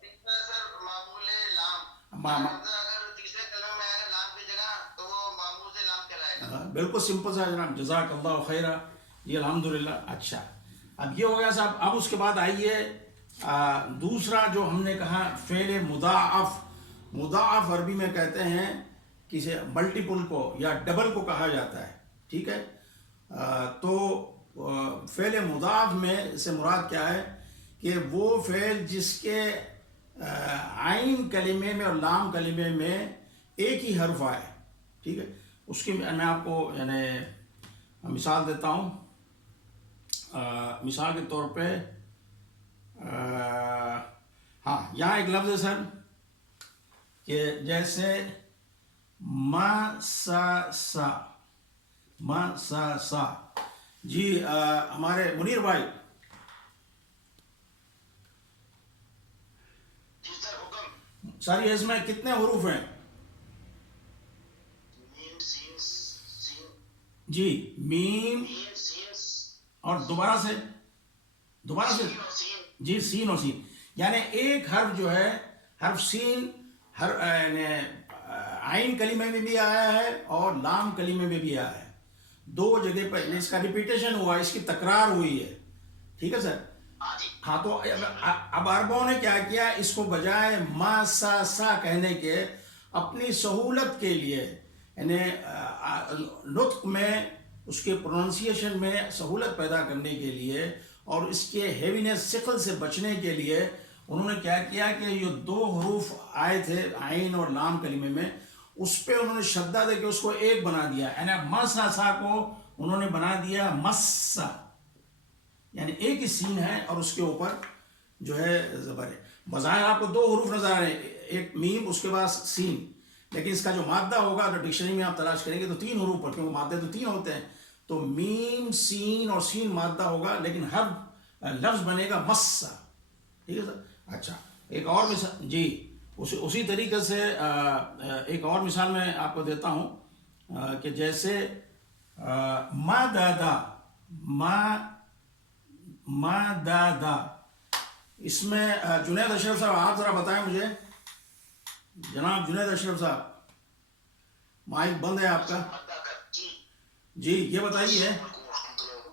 تیسرا سر معمول لام. ما- اگر تیسرے کلمے میں آئے گا لام کی جگہ تو وہ محمود لام کہلائے گا. بالکل سمپل سا جناب، جزاک اللہ خیرہ. جی الحمدللہ. اچھا اب یہ ہو گیا صاحب. اب اس کے بعد آئیے دوسرا جو ہم نے کہا فعل مضاعف. مضاعف عربی میں کہتے ہیں کسی ملٹیپل کو یا ڈبل کو کہا جاتا ہے. ٹھیک ہے. تو فعل مضاعف میں سے مراد کیا ہے کہ وہ فعل جس کے عین کلمے میں اور لام کلمے میں ایک ہی حرف آئے. ٹھیک ہے. اس کی میں آپ کو یعنی مثال دیتا ہوں. مثال کے طور پہ ہاں یہاں ایک لفظ ہے سر کہ جیسے ما سا سا، ما سا سا. جی ہمارے منیر بھائی. جی سر حکم. سر یہ اس میں کتنے حروف ہیں؟ میم سین سین. جی میم میم سین اور دوبارہ سے سین اور سین. جی سین اور سین، یعنی ایک حرف جو ہے حرف سین یعنی عین کلمے میں بھی آیا ہے اور لام کلمے میں بھی آیا ہے. 2 جگہ پر اس کا ریپیٹیشن ہوا، اس کی تکرار ہوئی ہے. ٹھیک ہے سر. ہاں تو اب عربوں نے کیا کیا، اس کو بجائے ما سا سا کہنے کے اپنی سہولت کے لیے یعنی نطق میں اس کے پروننسیشن میں سہولت پیدا کرنے کے لیے اور اس کے ہیوینس ثقل سے بچنے کے لیے انہوں نے کیا کیا کہ یہ 2 حروف آئے تھے عین اور لام کلمے میں، اس پہ انہوں نے شدہ دے کے اس کو ایک بنا دیا. یعنی مسا سا کو انہوں نے بنا دیا مسا، یعنی ایک ہی سین ہے اور اس کے اوپر جو ہے زبر ہے. بظاہر آپ کو 2 حروف نظر آ رہے ہیں، ایک میم اس کے بعد سین، لیکن اس کا جو مادہ ہوگا اگر ڈکشنری میں آپ تلاش کریں گے تو 3 حروف پر، کیونکہ مادے تو 3 ہوتے ہیں. تو میم سین اور سین مادہ ہوگا لیکن ہر لفظ بنے گا مسا. ٹھیک ہے سر. اچھا ایک اور مثال جی اسی طریقے سے ایک اور مثال میں آپ کو دیتا ہوں کہ جیسے ما دادا، ما دادا. اس میں جنید اشرف صاحب آپ ذرا بتائیں مجھے، جناب جنید اشرف صاحب مائک بند ہے آپ کا. جی یہ بتائیے.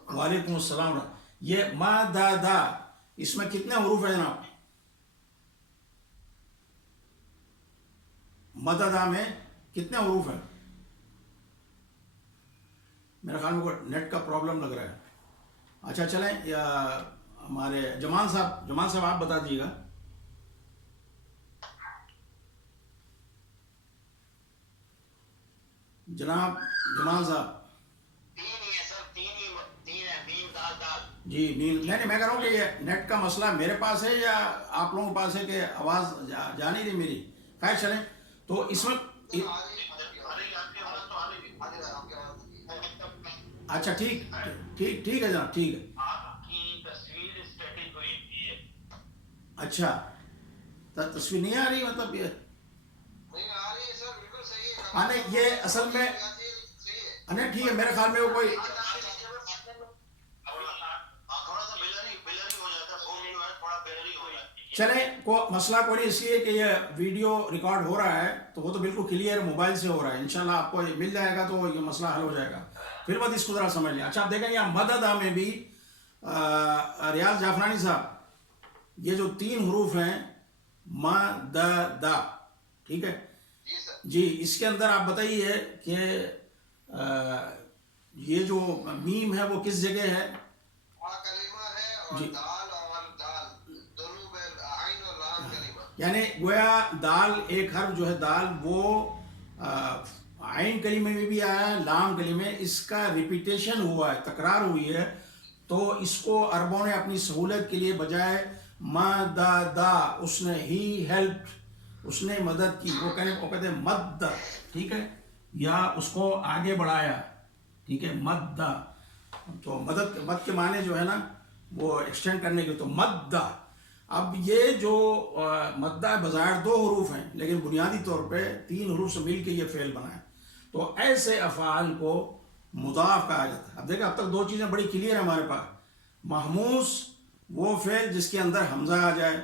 وعلیکم السلام. یہ ما دادا اس میں کتنے حروف ہیں جناب؟ مد ادا میں کتنے حروف ہیں؟ میرے خیال میں کوئی نیٹ کا پرابلم لگ رہا ہے. اچھا چلیں یا ہمارے جمال صاحب آپ بتا دیجیے گا. جناب جمال صاحب. تین ہی ہے سر، تین ہے، میم دال دال. جی نہیں میں کہہ رہا ہوں کہ یہ نیٹ کا مسئلہ میرے پاس ہے یا آپ لوگوں کے پاس ہے کہ آواز جا نہیں رہی میری. خیر چلیں تو اس میں اچھا ٹھیک ہے جناب ٹھیک ہے. آپ کی تصویر اسٹیٹک ہوئی ہوئی ہے. اچھا تصویر نہیں آ رہی مطلب یہ نہیں آ رہی ہے سر، بالکل صحیح ہے. ہاں نہیں یہ اصل میں نہیں ٹھیک ہے میرے خیال میں وہ کوئی تھوڑا سا بلری ہو جاتا ہے، فون جو ہے تھوڑا بلری ہو جاتی ہے. چلیں کو مسئلہ کوئی نہیں. اس لیے کہ یہ ویڈیو ریکارڈ ہو رہا ہے تو وہ تو بالکل کلیئر موبائل سے ہو رہا ہے. انشاءاللہ آپ کو یہ مل جائے گا تو یہ مسئلہ حل ہو جائے گا. پھر بعد اس کو ذرا سمجھ لیں. اچھا آپ دیکھیں یہاں مد ادا میں بھی ریاض جعفرانی صاحب یہ جو 3 حروف ہیں مد دا، ٹھیک ہے جی، اس کے اندر آپ بتائیے کہ یہ جو میم ہے وہ کس جگہ ہے؟ کلمہ ہے اور جی. دال اور دال دونوں میں عین اور لام کلمہ. یعنی گویا دال ایک حرف جو ہے دال وہ عین کلمے میں بھی آیا ہے، لام کلمے. اس کا ریپیٹیشن ہوا ہے، تکرار ہوئی ہے. تو اس کو عربوں نے اپنی سہولت کے لیے بجائے مددا، اس نے ہی ہیلپ، اس نے مدد کی، وہ کہتے ہیں مد، ٹھیک ہے، یا اس کو آگے بڑھایا، ٹھیک ہے، مد. تو مد کے معنی جو ہے نا وہ ایکسٹینڈ کرنے کے، تو مد. اب یہ جو مدہ بظاہر 2 حروف ہیں لیکن بنیادی طور پہ 3 حروف سے مل کے یہ فعل بنا ہے. تو ایسے افعال کو مضاف کہا جاتا ہے. اب دیکھیں اب تک 2 چیزیں بڑی کلیئر ہیں ہمارے پاس. محموس وہ فعل جس کے اندر حمزہ آ جائے،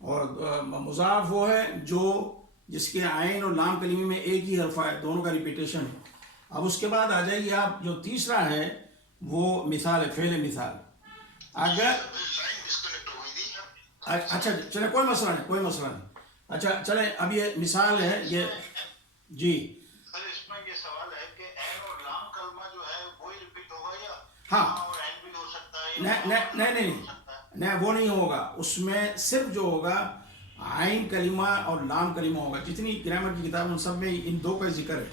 اور مضاف وہ ہے جس کے عین اور لام کلمے میں ایک ہی حرف ہے، دونوں کا ریپیٹیشن ہے. اب اس کے بعد آ جائیے آپ جو تیسرا ہے وہ مثال ہے، فعل مثال. اگر اچھا چلیں کوئی مسئلہ نہیں. اچھا چلیں اب یہ مثال ہے یہ جی. سر اس میں یہ سوال ہے کہ عین اور لام کلمہ جو ہے وہی ریپیٹ ہوگا یا ہاں اور عین بھی ہو سکتا ہے؟ نہیں وہ نہیں ہوگا. اس میں صرف جو ہوگا عین کلمہ اور لام کلمہ ہوگا. جتنی گرامر کی کتاب ان سب میں ان 2 کا ذکر ہے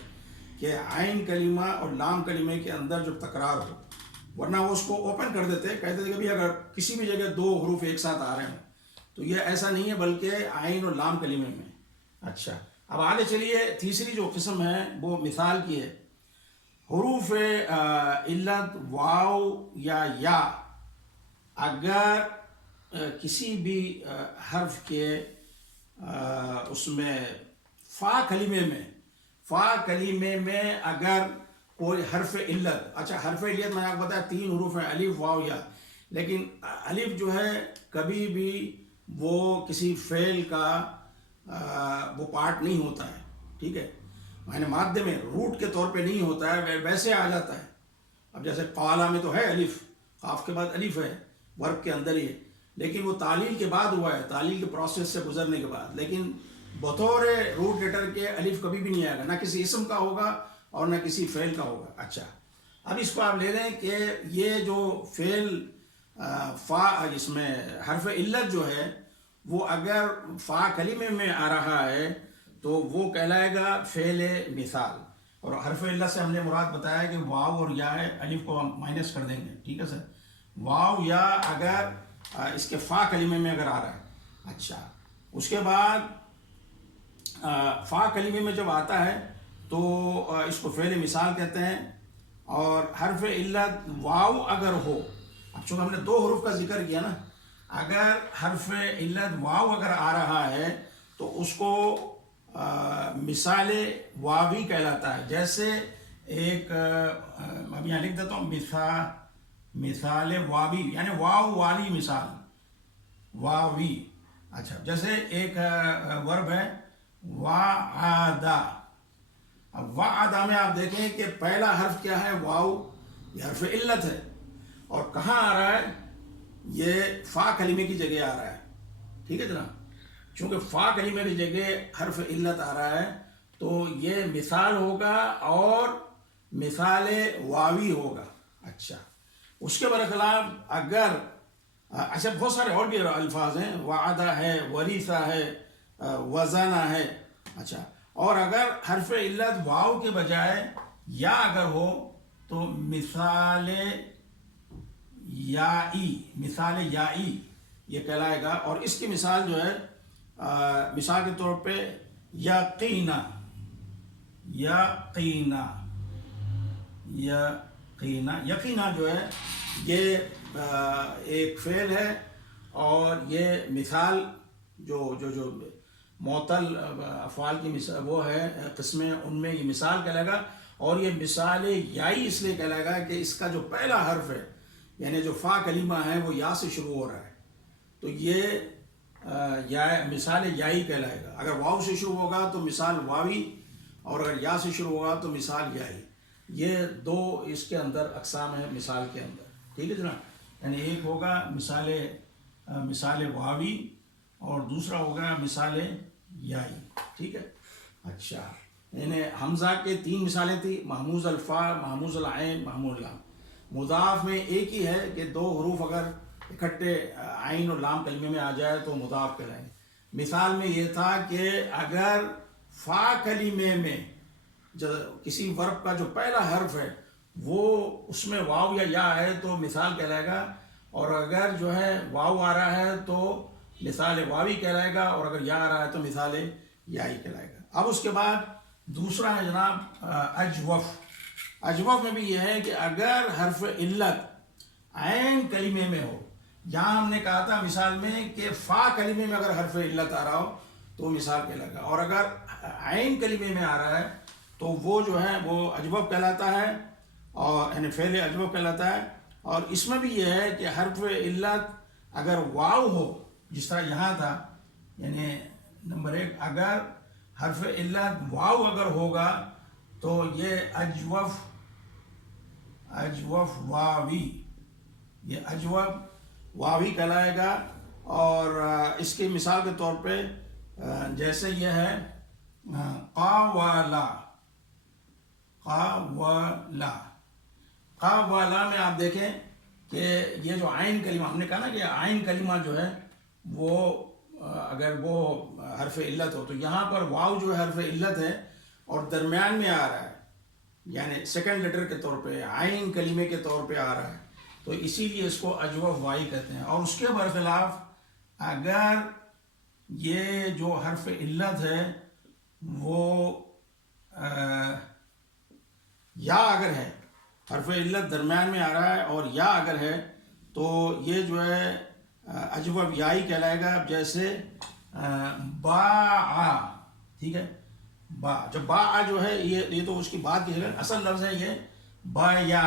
کہ عین کلمہ اور لام کلمے کے اندر جو تکرار ہو، ورنہ وہ اس کو اوپن کر دیتے، کہتے تھے کہ بھی اگر کسی بھی جگہ 2 حروف ایک ساتھ آ رہے ہیں تو یہ ایسا نہیں ہے بلکہ عین اور لام کلمے میں. اچھا اب آگے چلیے. تیسری جو قسم ہے وہ مثال کی ہے. حروف علت واو یا اگر کسی بھی حرف کے اس میں فا کلمے میں اگر کوئی حرف علت، اچھا حرف علت میں نے آپ کو بتایا 3 حروف ہیں، الف واو یا، لیکن الف جو ہے کبھی بھی وہ کسی فعل کا وہ پارٹ نہیں ہوتا ہے، ٹھیک ہے، معنی مادے میں روٹ کے طور پہ نہیں ہوتا ہے، ویسے آ جاتا ہے. اب جیسے قالا میں تو ہے الف، قاف کے بعد الف ہے، ورب کے اندر ہی ہے، لیکن وہ تعلیل کے بعد ہوا ہے، تعلیل کے پروسیس سے گزرنے کے بعد. لیکن بطور روٹ لیٹر کے الف کبھی بھی نہیں آئے گا، نہ کسی اسم کا ہوگا اور نہ کسی فعل کا ہوگا. اچھا اب اس کو آپ لے لیں کہ یہ جو فعل فا، جس میں حرف علت جو ہے وہ اگر فا کلمے میں آ رہا ہے تو وہ کہلائے گا فعل مثال. اور حرف علت سے ہم نے مراد بتایا کہ واو اور یا ہے، الف کو ہم مائنس کر دیں گے، ٹھیک ہے سر. واو یا اگر اس کے فا کلمے میں اگر آ رہا ہے. اچھا اس کے بعد فا کلمے میں جب آتا ہے تو اس کو فعل مثال کہتے ہیں. اور حرف علت واو اگر ہو، اب چونکہ ہم نے 2 حروف کا ذکر کیا نا، اگر حرف علت واو اگر آ رہا ہے تو اس کو مثال واوی کہلاتا ہے. جیسے ایک اب یہاں لکھ دیتا ہوں مثال واوی، یعنی واو والی مثال، واوی. اچھا جیسے ایک ورب ہے وعدہ. اب وعدہ میں آپ دیکھیں کہ پہلا حرف کیا ہے؟ واو، یہ حرف علت ہے، اور کہاں آ رہا ہے؟ یہ فا کلمے کی جگہ آ رہا ہے، ٹھیک ہے جناب. چونکہ فا کلمے کی جگہ حرف علت آ رہا ہے تو یہ مثال ہوگا اور مثال واوی ہوگا. اچھا اس کے برخلاف اگر اچھا بہت سارے اور بھی الفاظ ہیں، وعدہ ہے، وریثہ ہے، وزنہ ہے. اچھا اور اگر حرف علت واو کے بجائے یا اگر ہو تو مثال یائی یہ کہلائے گا. اور اس کی مثال جو ہے مثال کے طور پہ یقینا جو ہے یہ ایک فعل ہے اور یہ مثال جو معطل افعال کی مثال وہ ہے قسمیں، ان میں یہ مثال کہلائے گا. اور یہ مثال یائی اس لیے کہلائے گا کہ اس کا جو پہلا حرف ہے یعنی جو فا کلمہ ہے وہ یا سے شروع ہو رہا ہے تو یہ مثال یائی کہلائے گا. اگر واو سے شروع ہوگا تو مثال واوی اور اگر یا سے شروع ہوگا تو مثال یائی. یہ دو اس کے اندر اقسام ہیں مثال کے اندر. ٹھیک ہے جناب، یعنی ایک ہوگا مثال واوی اور دوسرا ہوگا مثال یائی. ٹھیک ہے. اچھا یعنی حمزہ کے 3 مثالیں تھیں، محموز الفا، محموز العین، محموز اللام. مضاف میں ایک ہی ہے کہ 2 حروف اگر اکٹھے عین اور لام کلمے میں آ جائے تو مضاف کہلائیں. مثال میں یہ تھا کہ اگر فا کلمے میں کسی ورب کا جو پہلا حرف ہے وہ اس میں واو یا ہے تو مثال کہلائے گا، اور اگر جو ہے واو آ رہا ہے تو مثال واوی کہلائے گا، اور اگر یا آ رہا ہے تو مثال یائی کہلائے گا. اب اس کے بعد دوسرا ہے جناب اجوف. اجوف میں بھی یہ ہے کہ اگر حرف علت عین کلمے میں ہو، یہاں ہم نے کہا تھا مثال میں کہ فا کلمے میں اگر حرف علت آ رہا ہو تو مثال کہلائے گا، اور اگر عین کلمے میں آ رہا ہے تو وہ جو ہے وہ اجوف کہلاتا ہے، اور یعنی فعل اجوف کہلاتا ہے. اور اس میں بھی یہ ہے کہ حرف علت اگر واو ہو جس طرح یہاں تھا، یعنی نمبر 1 اگر حرف علت واو اگر ہوگا تو یہ اجوف واوی، یہ اجوف واوی کہلائے گا. اور اس کی مثال کے طور پہ جیسے یہ ہے قاولا میں آپ دیکھیں کہ یہ جو عین کلمہ ہم نے کہا نا کہ عین کلمہ جو ہے وہ اگر وہ حرف علت ہو تو یہاں پر واو جو حرف علت ہے اور درمیان میں آ رہا ہے، یعنی سیکنڈ لیٹر کے طور پہ عین کلمے کے طور پہ آ رہا ہے تو اسی لیے اس کو اجوف وائی کہتے ہیں. اور اس کے برخلاف اگر یہ جو حرف علت ہے وہ یا اگر ہے، حرف علت درمیان میں آ رہا ہے اور یا اگر ہے تو یہ جو ہے اجوف یائی کہلائے گا. جیسے باع، ٹھیک ہے، با جب باع جو ہے یہ تو اس کی بات کی جگہ اصل لفظ ہے یہ بایع،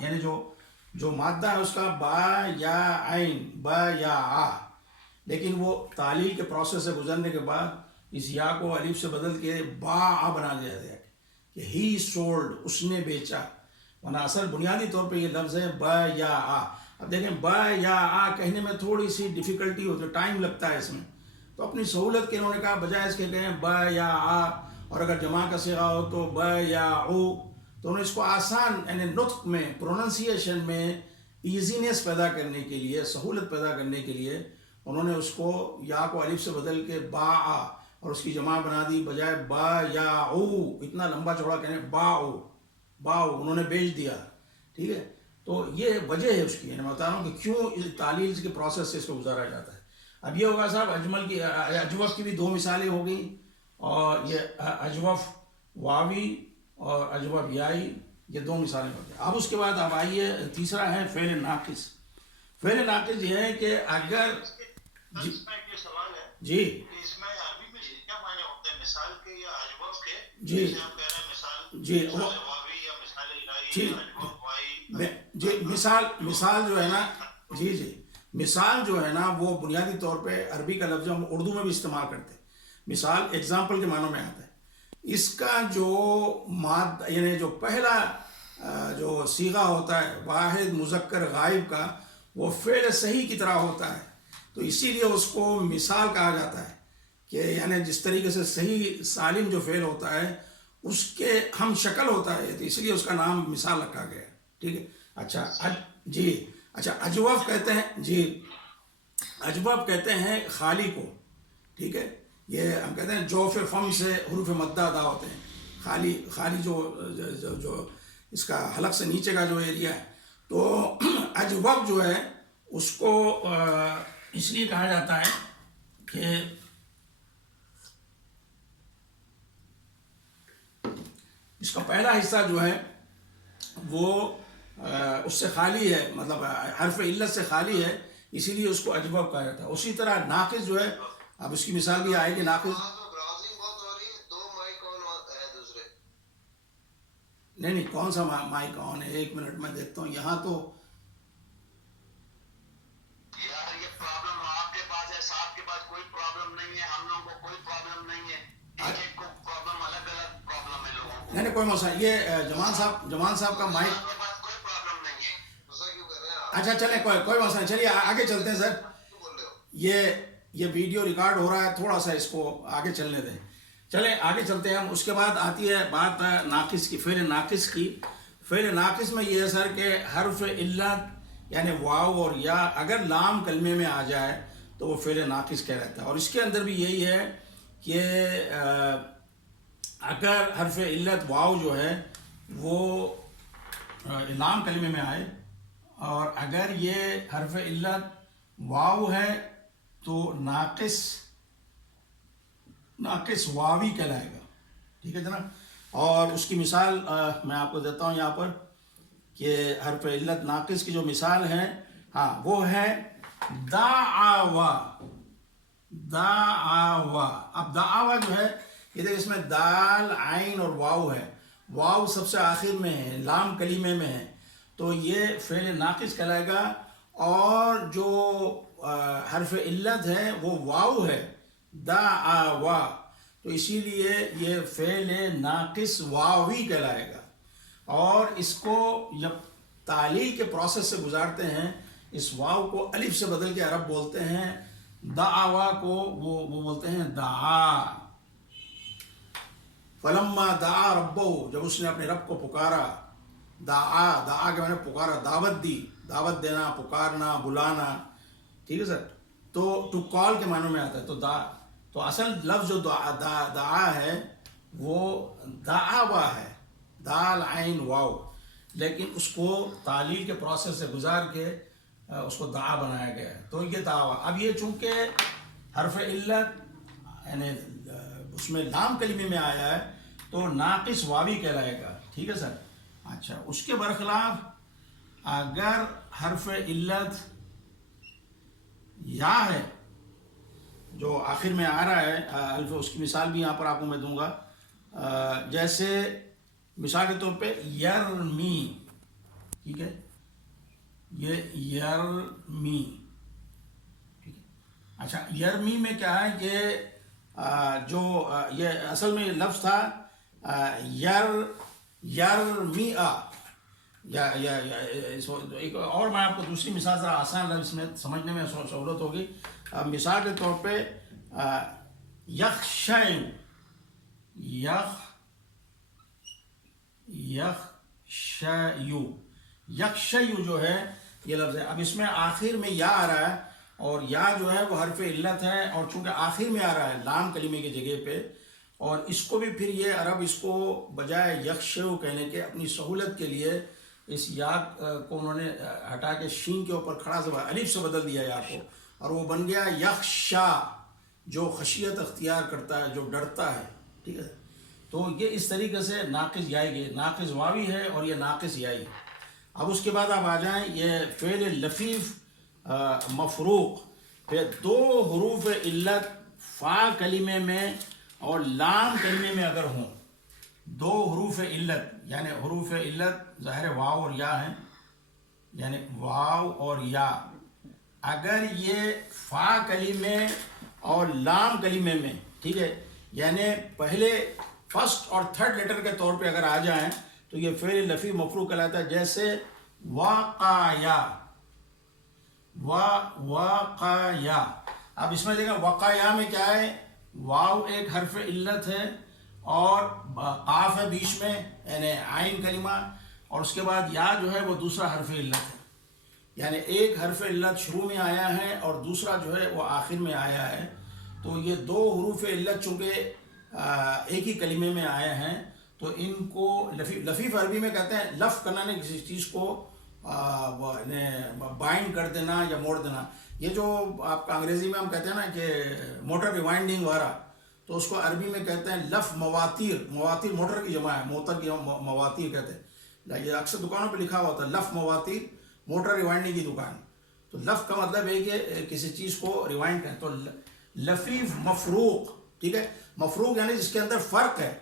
یعنی جو مادہ ہے اس کا با یا عین بایع، لیکن وہ تعلیل کے پروسیس سے گزرنے کے بعد اس یا کو الف سے بدل کے باع بنا دیا گیا کہ ہی سولڈ، اس نے بیچا، ورنہ اصل بنیادی طور پہ یہ لفظ ہے بایع. اب دیکھیں بایع کہنے میں تھوڑی سی ڈیفیکلٹی ہوتی ہے، ٹائم لگتا ہے اس میں، تو اپنی سہولت کے انہوں نے کہا بجائے اس کے کہیں بایع، اور اگر جمع کا صیغہ ہو تو بایعو، تو انہوں نے اس کو آسان یعنی نطق میں پروننسیشن میں ایزینس پیدا کرنے کے لیے، سہولت پیدا کرنے کے لیے انہوں نے اس کو یا کو الف سے بدل کے باع اور اس کی جمع بنا دی، بجائے بایعو اتنا لمبا چوڑا کہنے باؤ انہوں نے بیچ دیا. ٹھیک ہے، تو یہ وجہ ہے اس کی، یعنی میں بتا رہا ہوں کہ کیوں تعلیل کے پروسیس سے اس کو گزارا جاتا ہے. اب یہ ہوگا صاحب اجوف کی بھی 2 مثالیں ہو گئیں، اور یہ اجوف واوی اور اجوف یائی، یہ 2 مثالیں ہو گئی. اب اس کے بعد اب آئیے تیسرا ہے فعل ناقص. فعل ناقص یہ ہے کہ اگر سوال ہے جی اس میں عربی میں کیا معنی ہوتے ہیں مثال کے یا اجوف کے؟ جی جیسے آپ کہہ رہے ہیں مثال جی واوی یا مثال الہی یا اجوف وائی. جی مثال جو ہے نا، جی مثال جو ہے نا وہ بنیادی طور پہ عربی کا لفظ ہم اردو میں بھی استعمال کرتے ہیں. مثال ایگزامپل کے معنوں میں آتا ہے. اس کا جو مادہ یعنی جو پہلا جو صیغہ ہوتا ہے واحد مذکر غائب کا، وہ فعل صحیح کی طرح ہوتا ہے. تو اسی لیے اس کو مثال کہا جاتا ہے کہ یعنی جس طریقے سے صحیح سالم جو فعل ہوتا ہے اس کے ہم شکل ہوتا ہے، تو اس لیے اس کا نام مثال رکھا گیا ہے، ٹھیک ہے. اچھا جی اچھا اجوف کہتے ہیں، جی اجوف کہتے ہیں خالی کو، ٹھیک ہے. یہ ہم کہتے ہیں جوف فم سے حروف مدہ ادا ہوتے ہیں، خالی جو اس کا حلق سے نیچے کا جو ایریا ہے، تو اجوف جو ہے اس کو اس لیے کہا جاتا ہے کہ اس کا پہلا حصہ جو ہے وہ اس سے خالی ہے، مطلب حرف علت سے خالی ہے، اسی لیے اس کو اجوف کہا جاتا ہے. اسی طرح ناقص جو ہے، اب اس کی مثال بھی آئے گی. ناقص نہیں کون سا مائک آن ہے؟ ایک منٹ میں دیکھتا ہوں یہاں تو. یار یہ پرابلم آپ کے پاس ہے، صاحب کے پاس کوئی پرابلم نہیں ہے، ہم لوگوں کو کوئی پرابلم نہیں ہے، ایک کو پرابلم الگ پرابلم ہے لوگوں کو. نہیں کوئی مسئلہ، یہ جمان صاحب کا مائک. آپ کے پاس کوئی پرابلم نہیں ہے. اچھا چلیں کوئی مسئلہ نہیں، چلیے آگے چلتے ہیں سر. یہ ویڈیو ریکارڈ ہو رہا ہے، تھوڑا سا اس کو آگے چلنے دیں. چلیں آگے چلتے ہیں ہم. اس کے بعد آتی ہے بات ناقص کی، فعل ناقص کی. فعل ناقص میں یہ ہے سر کہ حرف علت یعنی واو اور یا اگر لام کلمے میں آ جائے تو وہ فعل ناقص کہلاتا ہے. اور اس کے اندر بھی یہی ہے کہ اگر حرف علت واو جو ہے وہ لام کلمے میں آئے، اور اگر یہ حرف علت واو ہے تو ناقص واوی کہلائے گا، ٹھیک ہے جناب. اور اس کی مثال میں آپ کو دیتا ہوں یہاں پر کہ حرف علت ناقص کی جو مثال ہے، ہاں وہ ہے دعوا. اب دعوا جو ہے یہ دیکھ، اس میں دال عین اور واو ہے. واو سب سے آخر میں ہے، لام کلیمے میں ہے، تو یہ فعل ناقص کہلائے گا. اور جو حرف علت ہے وہ واو ہے، دعوا، تو اسی لیے یہ فعل ناقص واوی کہلائے گا. اور اس کو جب تعلیل کے پروسیس سے گزارتے ہیں، اس واو کو الف سے بدل کے عرب بولتے ہیں، دعوا کو وہ بولتے ہیں دعا. فلما دعا ربہ، جب اس نے اپنے رب کو پکارا. دعا کے معنی پکارا، دعوت دی، دعوت دینا، پکارنا، بلانا، ٹھیک ہے سر. تو ٹو کال کے معنی میں آتا ہے. تو اصل لفظ جو دعا ہے وہ دعوا ہے، دال عین واو، لیکن اس کو تعلیل کے پروسیس سے گزار کے اس کو دعا بنایا گیا ہے. تو یہ دعوا. اب یہ چونکہ حرف علت یعنی اس میں لام کلمے میں آیا ہے تو ناقص واوی کہلائے گا، ٹھیک ہے سر. اچھا اس کے برخلاف اگر حرف علت یا ہے جو آخر میں آ رہا ہے الف، اس کی مثال بھی یہاں پر آپ کو میں دوں گا. جیسے مثال کے طور پہ یرمی، ٹھیک ہے، یہ یرمی، ٹھیک ہے. اچھا یرمی میں کیا ہے کہ جو یہ اصل میں لفظ تھا یرمیہ. ایک اور میں آپ کو دوسری مثال ذرا آسان لفظ میں سمجھنے میں سہولت ہوگی. مثال کے طور پہ یخشیو جو ہے یہ لفظ ہے. اب اس میں آخر میں یا آ رہا ہے، اور یا جو ہے وہ حرف علت ہے، اور چونکہ آخر میں آ رہا ہے لام کلمے کی جگہ پہ، اور اس کو بھی پھر یہ عرب اس کو بجائے یخشیو کہنے کے اپنی سہولت کے لیے اس یا کو انہوں نے ہٹا کے شین کے اوپر کھڑا زبر الف سے بدل دیا یا کو، اور وہ بن گیا یخشا، جو خشیت اختیار کرتا ہے، جو ڈرتا ہے، ٹھیک ہے. تو یہ اس طریقے سے ناقص یائی گئے، ناقص واوی ہے اور یہ ناقص یائی. اب اس کے بعد آپ آ جائیں یہ فعل لفیف مفروق. پھر دو حروف علت فا کلمے میں اور لام کلمے میں اگر ہوں، دو حروف علت یعنی حروف علت ظاہر واو اور یا ہیں، یعنی واو اور یا، اگر یہ فا کلمے اور لام کلمے میں، ٹھیک ہے، یعنی پہلے فرسٹ اور تھرڈ لیٹر کے طور پہ اگر آ جائیں تو یہ فعل لفیف مفروق کہلاتا ہے. جیسے واقعیا، وقایا. اب اس میں دیکھیں وقایا میں کیا ہے, واو ایک حرف علت ہے اور قاف ہے بیچ میں یعنی عین کلمہ, اور اس کے بعد یا جو ہے وہ دوسرا حرف علت ہے. یعنی ایک حرف علت شروع میں آیا ہے اور دوسرا جو ہے وہ آخر میں آیا ہے. تو یہ دو حروف علت چونکہ ایک ہی کلمے میں آئے ہیں تو ان کو لفیف عربی میں کہتے ہیں لف کرنا, نے کسی چیز کو بائنڈ کر دینا یا موڑ دینا. یہ جو آپ کا انگریزی میں ہم کہتے ہیں نا کہ موٹر ریوائنڈنگ وغیرہ, تو اس کو عربی میں کہتے ہیں لف مواتیر. مواتیر موٹر کی جمع ہے, موتر کی مواتیر کہتے ہیں. یہ اکثر دکانوں پہ لکھا ہوا ہوتا ہے لف مواتیر, موٹر ریوائنڈنگ کی دکان. تو لف کا مطلب ہے کہ کسی چیز کو ریوائنڈ کریں. تو لفیف مفروق, ٹھیک ہے, مفروق یعنی جس کے اندر فرق ہے,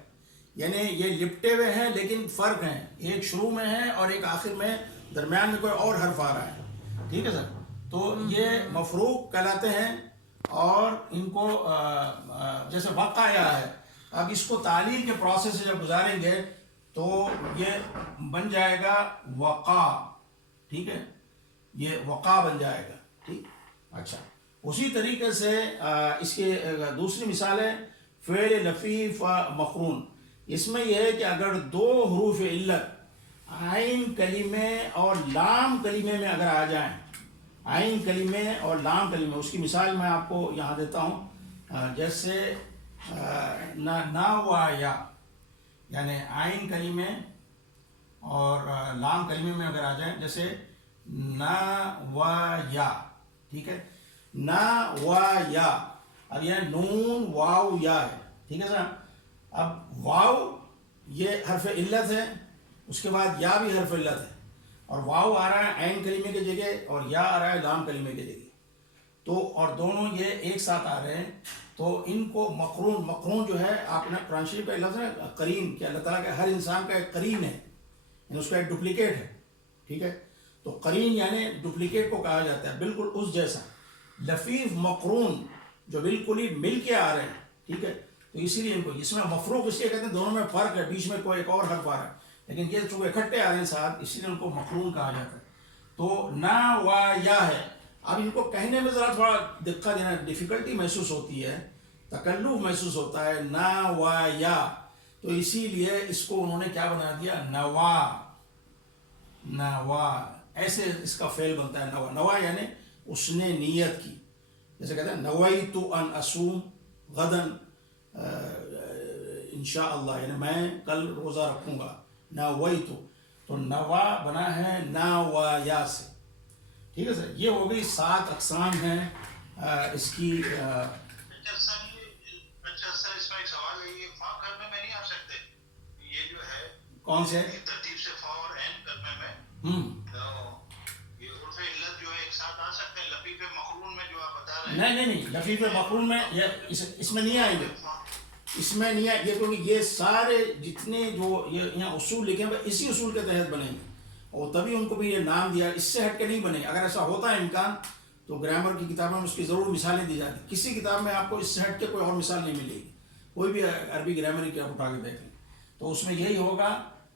یعنی یہ لپٹے ہوئے ہیں لیکن فرق ہیں, ایک شروع میں ہے اور ایک آخر میں, درمیان میں کوئی اور حرف آ رہا ہے. ٹھیک ہے سر, تو یہ مفروق کہلاتے ہیں. اور ان کو جیسے وقایا ہے, اب اس کو تعلیل کے پروسیس سے جب گزاریں گے تو یہ بن جائے گا وقا. ٹھیک ہے, یہ وقا بن جائے گا. ٹھیک, اچھا. اسی طریقے سے اس کی دوسری مثال ہے فعل لفیف مقرون. اس میں یہ ہے کہ اگر دو حروف علت عین کلمے اور لام کلمے میں اگر آ جائیں, عین کلمے اور لام کلمے, اس کی مثال میں آپ کو یہاں دیتا ہوں. جیسے نا و یا, یعنی عین کلمے اور لام کلمے میں اگر آ جائیں, جیسے نا و یا. ٹھیک ہے, نا و یا. اب یہ نون واو یا ہے. ٹھیک ہے سر, اب واو یہ حرف علت ہے, اس کے بعد یا بھی حرف علت ہے, اور واو آ رہا ہے عین کلمے کی جگہ اور یا آ رہا ہے لام کلمے کی جگہ. تو اور دونوں یہ ایک ساتھ آ رہے ہیں, تو ان کو مقرون. مقرون جو ہے آپ نے قرآن شریف کا لفظ ہے قرین, کہ اللہ تعالیٰ کا ہر انسان کا ایک قرین ہے, یعنی اس کا ایک ڈپلیکیٹ ہے. ٹھیک ہے, تو قرین یعنی ڈپلیکیٹ کو کہا جاتا ہے, بالکل اس جیسا. لفیف مقرون جو بالکل ہی مل کے آ رہے ہیں. ٹھیک ہے, تو اسی لیے ان کو اس میں مفروق اس لیے کہتے ہیں, دونوں میں فرق ہے, بیچ میں کوئی ایک اور حرف آ رہا ہے, لیکن یہ چونکہ اکٹھے آ رہے ہیں ساتھ, اسی لیے ان کو مقرون کہا جاتا ہے. تو نا و یا ہے. اب ان کو کہنے میں ذرا تھوڑا دقت دینا, ڈیفیکلٹی محسوس ہوتی ہے, تکلف محسوس ہوتا ہے, نا و یا. تو اسی لیے اس کو انہوں نے کیا بنا دیا, نوا. نوا ایسے اس کا فعل بنتا ہے, نوا. نوا یعنی اس نے نیت کی, جیسے کہتے ہیں نویت ان اصوم غدن انشاءاللہ, یعنی میں کل روزہ رکھوں گا. نویت, تو نوا بنا ہے نا و یا سے. ٹھیک ہے سر, یہ ہو گئی 7 اقسام ہیں اس کی. اچھا سر, اس میں ایک سوال ہے, یہ فا کلمے میں نہیں آ سکتے, یہ جو ہے کون سے ترتیب سے فا اور عین کلمے میں, یہ حروف علت جو ہے ایک ساتھ آ سکتے ہیں لفیف مقرون میں جو آپ بتا رہے ہیں؟ نہیں, لفیف مقرون میں اس میں نہیں آئیں گے, اس میں نہیں آئے. یہ کیونکہ یہ سارے جتنے جو یہ یہاں اصول لکھے ہیں اسی اصول کے تحت بنے ہیں, اور تبھی ان کو بھی یہ نام دیا, اس سے ہٹ کے نہیں بنے. اگر ایسا ہوتا ہے امکان تو گرامر کی کتابوں میں اس کی ضرور مثالیں دی جاتی. کسی کتاب میں آپ کو اس سے ہٹ کے کوئی اور مثال نہیں ملے گی, کوئی بھی عربی گرامر کی آپ اٹھا کے دیکھ لیں. تو اس میں یہی ہوگا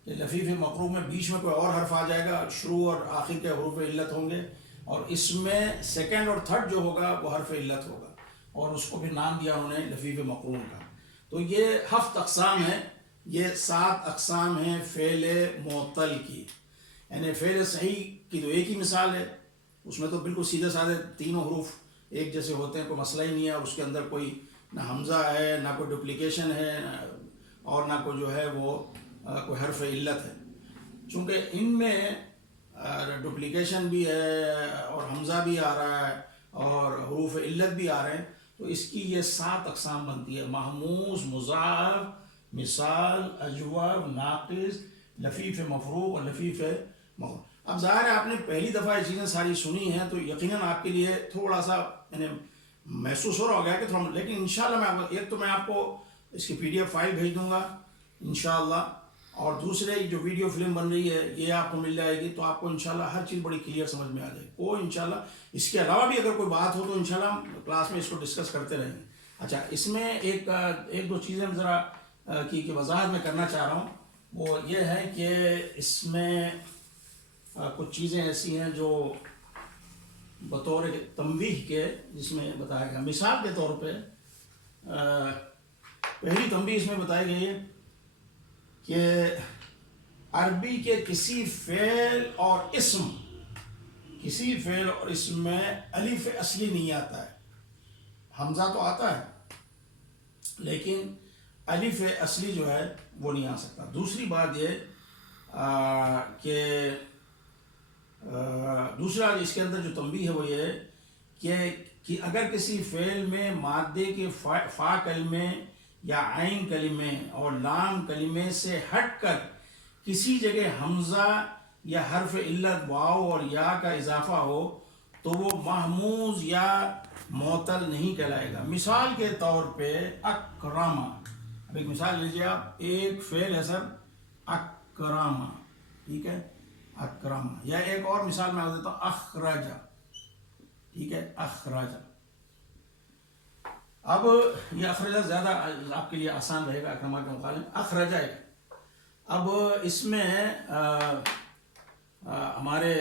کہ لفیف مقرون میں بیچ میں کوئی اور حرف آ جائے گا, شروع اور آخر کے حروف علت ہوں گے, اور اس میں سیکنڈ اور تھرڈ جو ہوگا وہ حرف علت ہوگا, اور اس کو بھی نام دیا انہوں نے لفیف مقرون کا. تو یہ 7 اقسام ہیں, یہ 7 اقسام ہیں فعل معطل کی. یعنی فعل صحیح کی تو ایک ہی مثال ہے, اس میں تو بالکل سیدھے سادھے تینوں حروف ایک جیسے ہوتے ہیں, کوئی مسئلہ ہی نہیں ہے, اور اس کے اندر کوئی نہ حمزہ ہے, نہ کوئی ڈپلیکیشن ہے, اور نہ کوئی جو ہے وہ کوئی حرف علت ہے. چونکہ ان میں ڈپلیکیشن بھی ہے اور حمزہ بھی آ رہا ہے اور حروف علت بھی آ رہے ہیں, تو اس کی یہ 7 اقسام بنتی ہے, محموز, مضاعف, مثال, اجوب, ناقص, لفیف مفروق اور لفیف مقرون. اب ظاہر ہے آپ نے پہلی دفعہ یہ چیزیں ساری سنی ہیں تو یقیناً آپ کے لیے تھوڑا سا یعنی محسوس ہو رہا ہوگا کہ تھوڑا, لیکن انشاءاللہ ایک تو میں آپ کو اس کی PDF فائل بھیج دوں گا انشاءاللہ, اور دوسرے جو ویڈیو فلم بن رہی ہے یہ آپ کو مل جائے گی, تو آپ کو انشاءاللہ ہر چیز بڑی کلیئر سمجھ میں آ جائے گی. کوئی انشاءاللہ اس کے علاوہ بھی اگر کوئی بات ہو تو انشاءاللہ ہم کلاس میں اس کو ڈسکس کرتے رہیں گے. اچھا, اس میں ایک دو چیزیں ذرا کی وضاحت میں کرنا چاہ رہا ہوں, وہ یہ ہے کہ اس میں کچھ چیزیں ایسی ہیں جو بطور تنبیہ کے جس میں بتایا گیا. مثال کے طور پہ پہلی تنبیہ اس میں بتائی گئی ہے کہ عربی کے کسی فعل اور اسم میں الف اصلی نہیں آتا ہے. حمزہ تو آتا ہے لیکن الف اصلی جو ہے وہ نہیں آ سکتا. دوسری بات یہ کہ دوسرا اس کے اندر جو تنبیہ ہے وہ یہ ہے کہ اگر کسی فعل میں مادے کے فا کلمے یا عین کلمے اور لام کلمے سے ہٹ کر کسی جگہ حمزہ یا حرف علت واو اور یا کا اضافہ ہو تو وہ محموز یا معطل نہیں کہلائے گا. مثال کے طور پہ اکرامہ. اب ایک مثال لیجیے آپ. ایک فعل ہے سر اکرامہ, ٹھیک ہے, اکرامہ. یا ایک اور مثال میں آپ دیتا ہوں اخرجہ, ٹھیک ہے, اخرجہ. اب یہ اخرجہ زیادہ آپ کے لیے آسان رہے گا اکرامہ کے مقابلے میں. اخرجہ ہے. اب اس میں ہمارے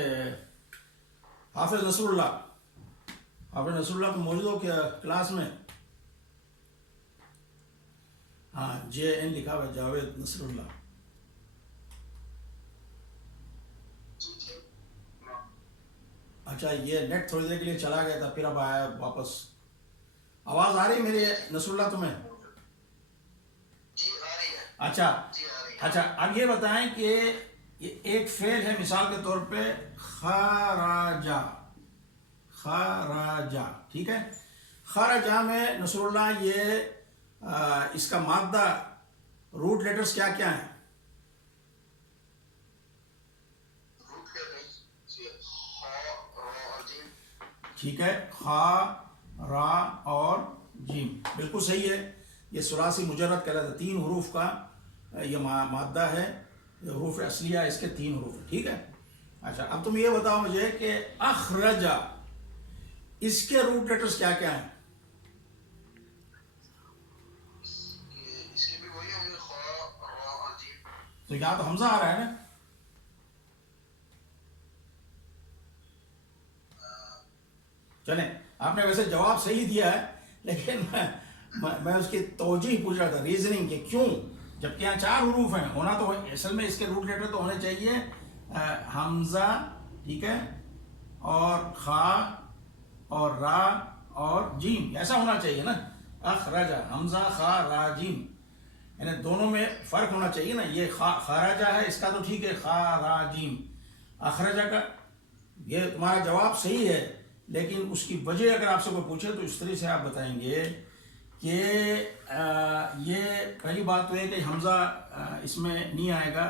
حافظ نصر اللہ کو موجود ہو کیا کلاس میں؟ ہاں, JN لکھا ہوا ہے, جاوید نصر اللہ. اچھا, یہ نیٹ تھوڑی دیر کے لیے چلا گیا تھا پھر اب آیا واپس. آواز آ رہی میری نصر اللہ تمہیں؟ جی آ رہی ہے. اچھا, اب یہ بتائیں کہ ایک فعل ہے مثال کے طور پہ خراجہ, ٹھیک ہے. خراجہ میں نصر اللہ یہ اس کا مادہ روٹ لیٹرز کیا کیا ہیں؟ ٹھیک ہے, خا, را اور جیم. بالکل صحیح ہے. یہ ثلاثی مجرد کہلاتا ہے. 3 حروف کا یہ مادہ ہے. حروف اصلیہ اس کے 3 حروف ہیں, ٹھیک ہے. اچھا, اب تم یہ بتاؤ مجھے کہ اخرجہ اس کے روٹ لیٹرز کیا کیا ہیں؟ اس کے بھی وہی ہوں گے, خا, را اور جیم. تو یہاں تو حمزہ آ رہا ہے نا. چلیں, آپ نے ویسے جواب صحیح دیا ہے لیکن میں اس کی توجیہ پوچھ رہا تھا, ریزننگ کہ کیوں, جبکہ یہاں 4 حروف ہیں. ہونا تو اصل میں اس کے روٹ لیٹر تو ہونے چاہیے حمزہ, ٹھیک ہے, اور خا اور را اور جیم. ایسا ہونا چاہیے نا. اخرجہ, حمزہ, خا, را, جیم, یعنی دونوں میں فرق ہونا چاہیے نا. یہ خراجہ ہے, اس کا تو ٹھیک ہے, خا, را, جیم. اخرجہ کا یہ تمہارا جواب صحیح ہے لیکن اس کی وجہ اگر آپ سے کوئی پوچھے تو اس طرح سے آپ بتائیں گے کہ یہ پہلی بات تو ہے کہ حمزہ اس میں نہیں آئے گا,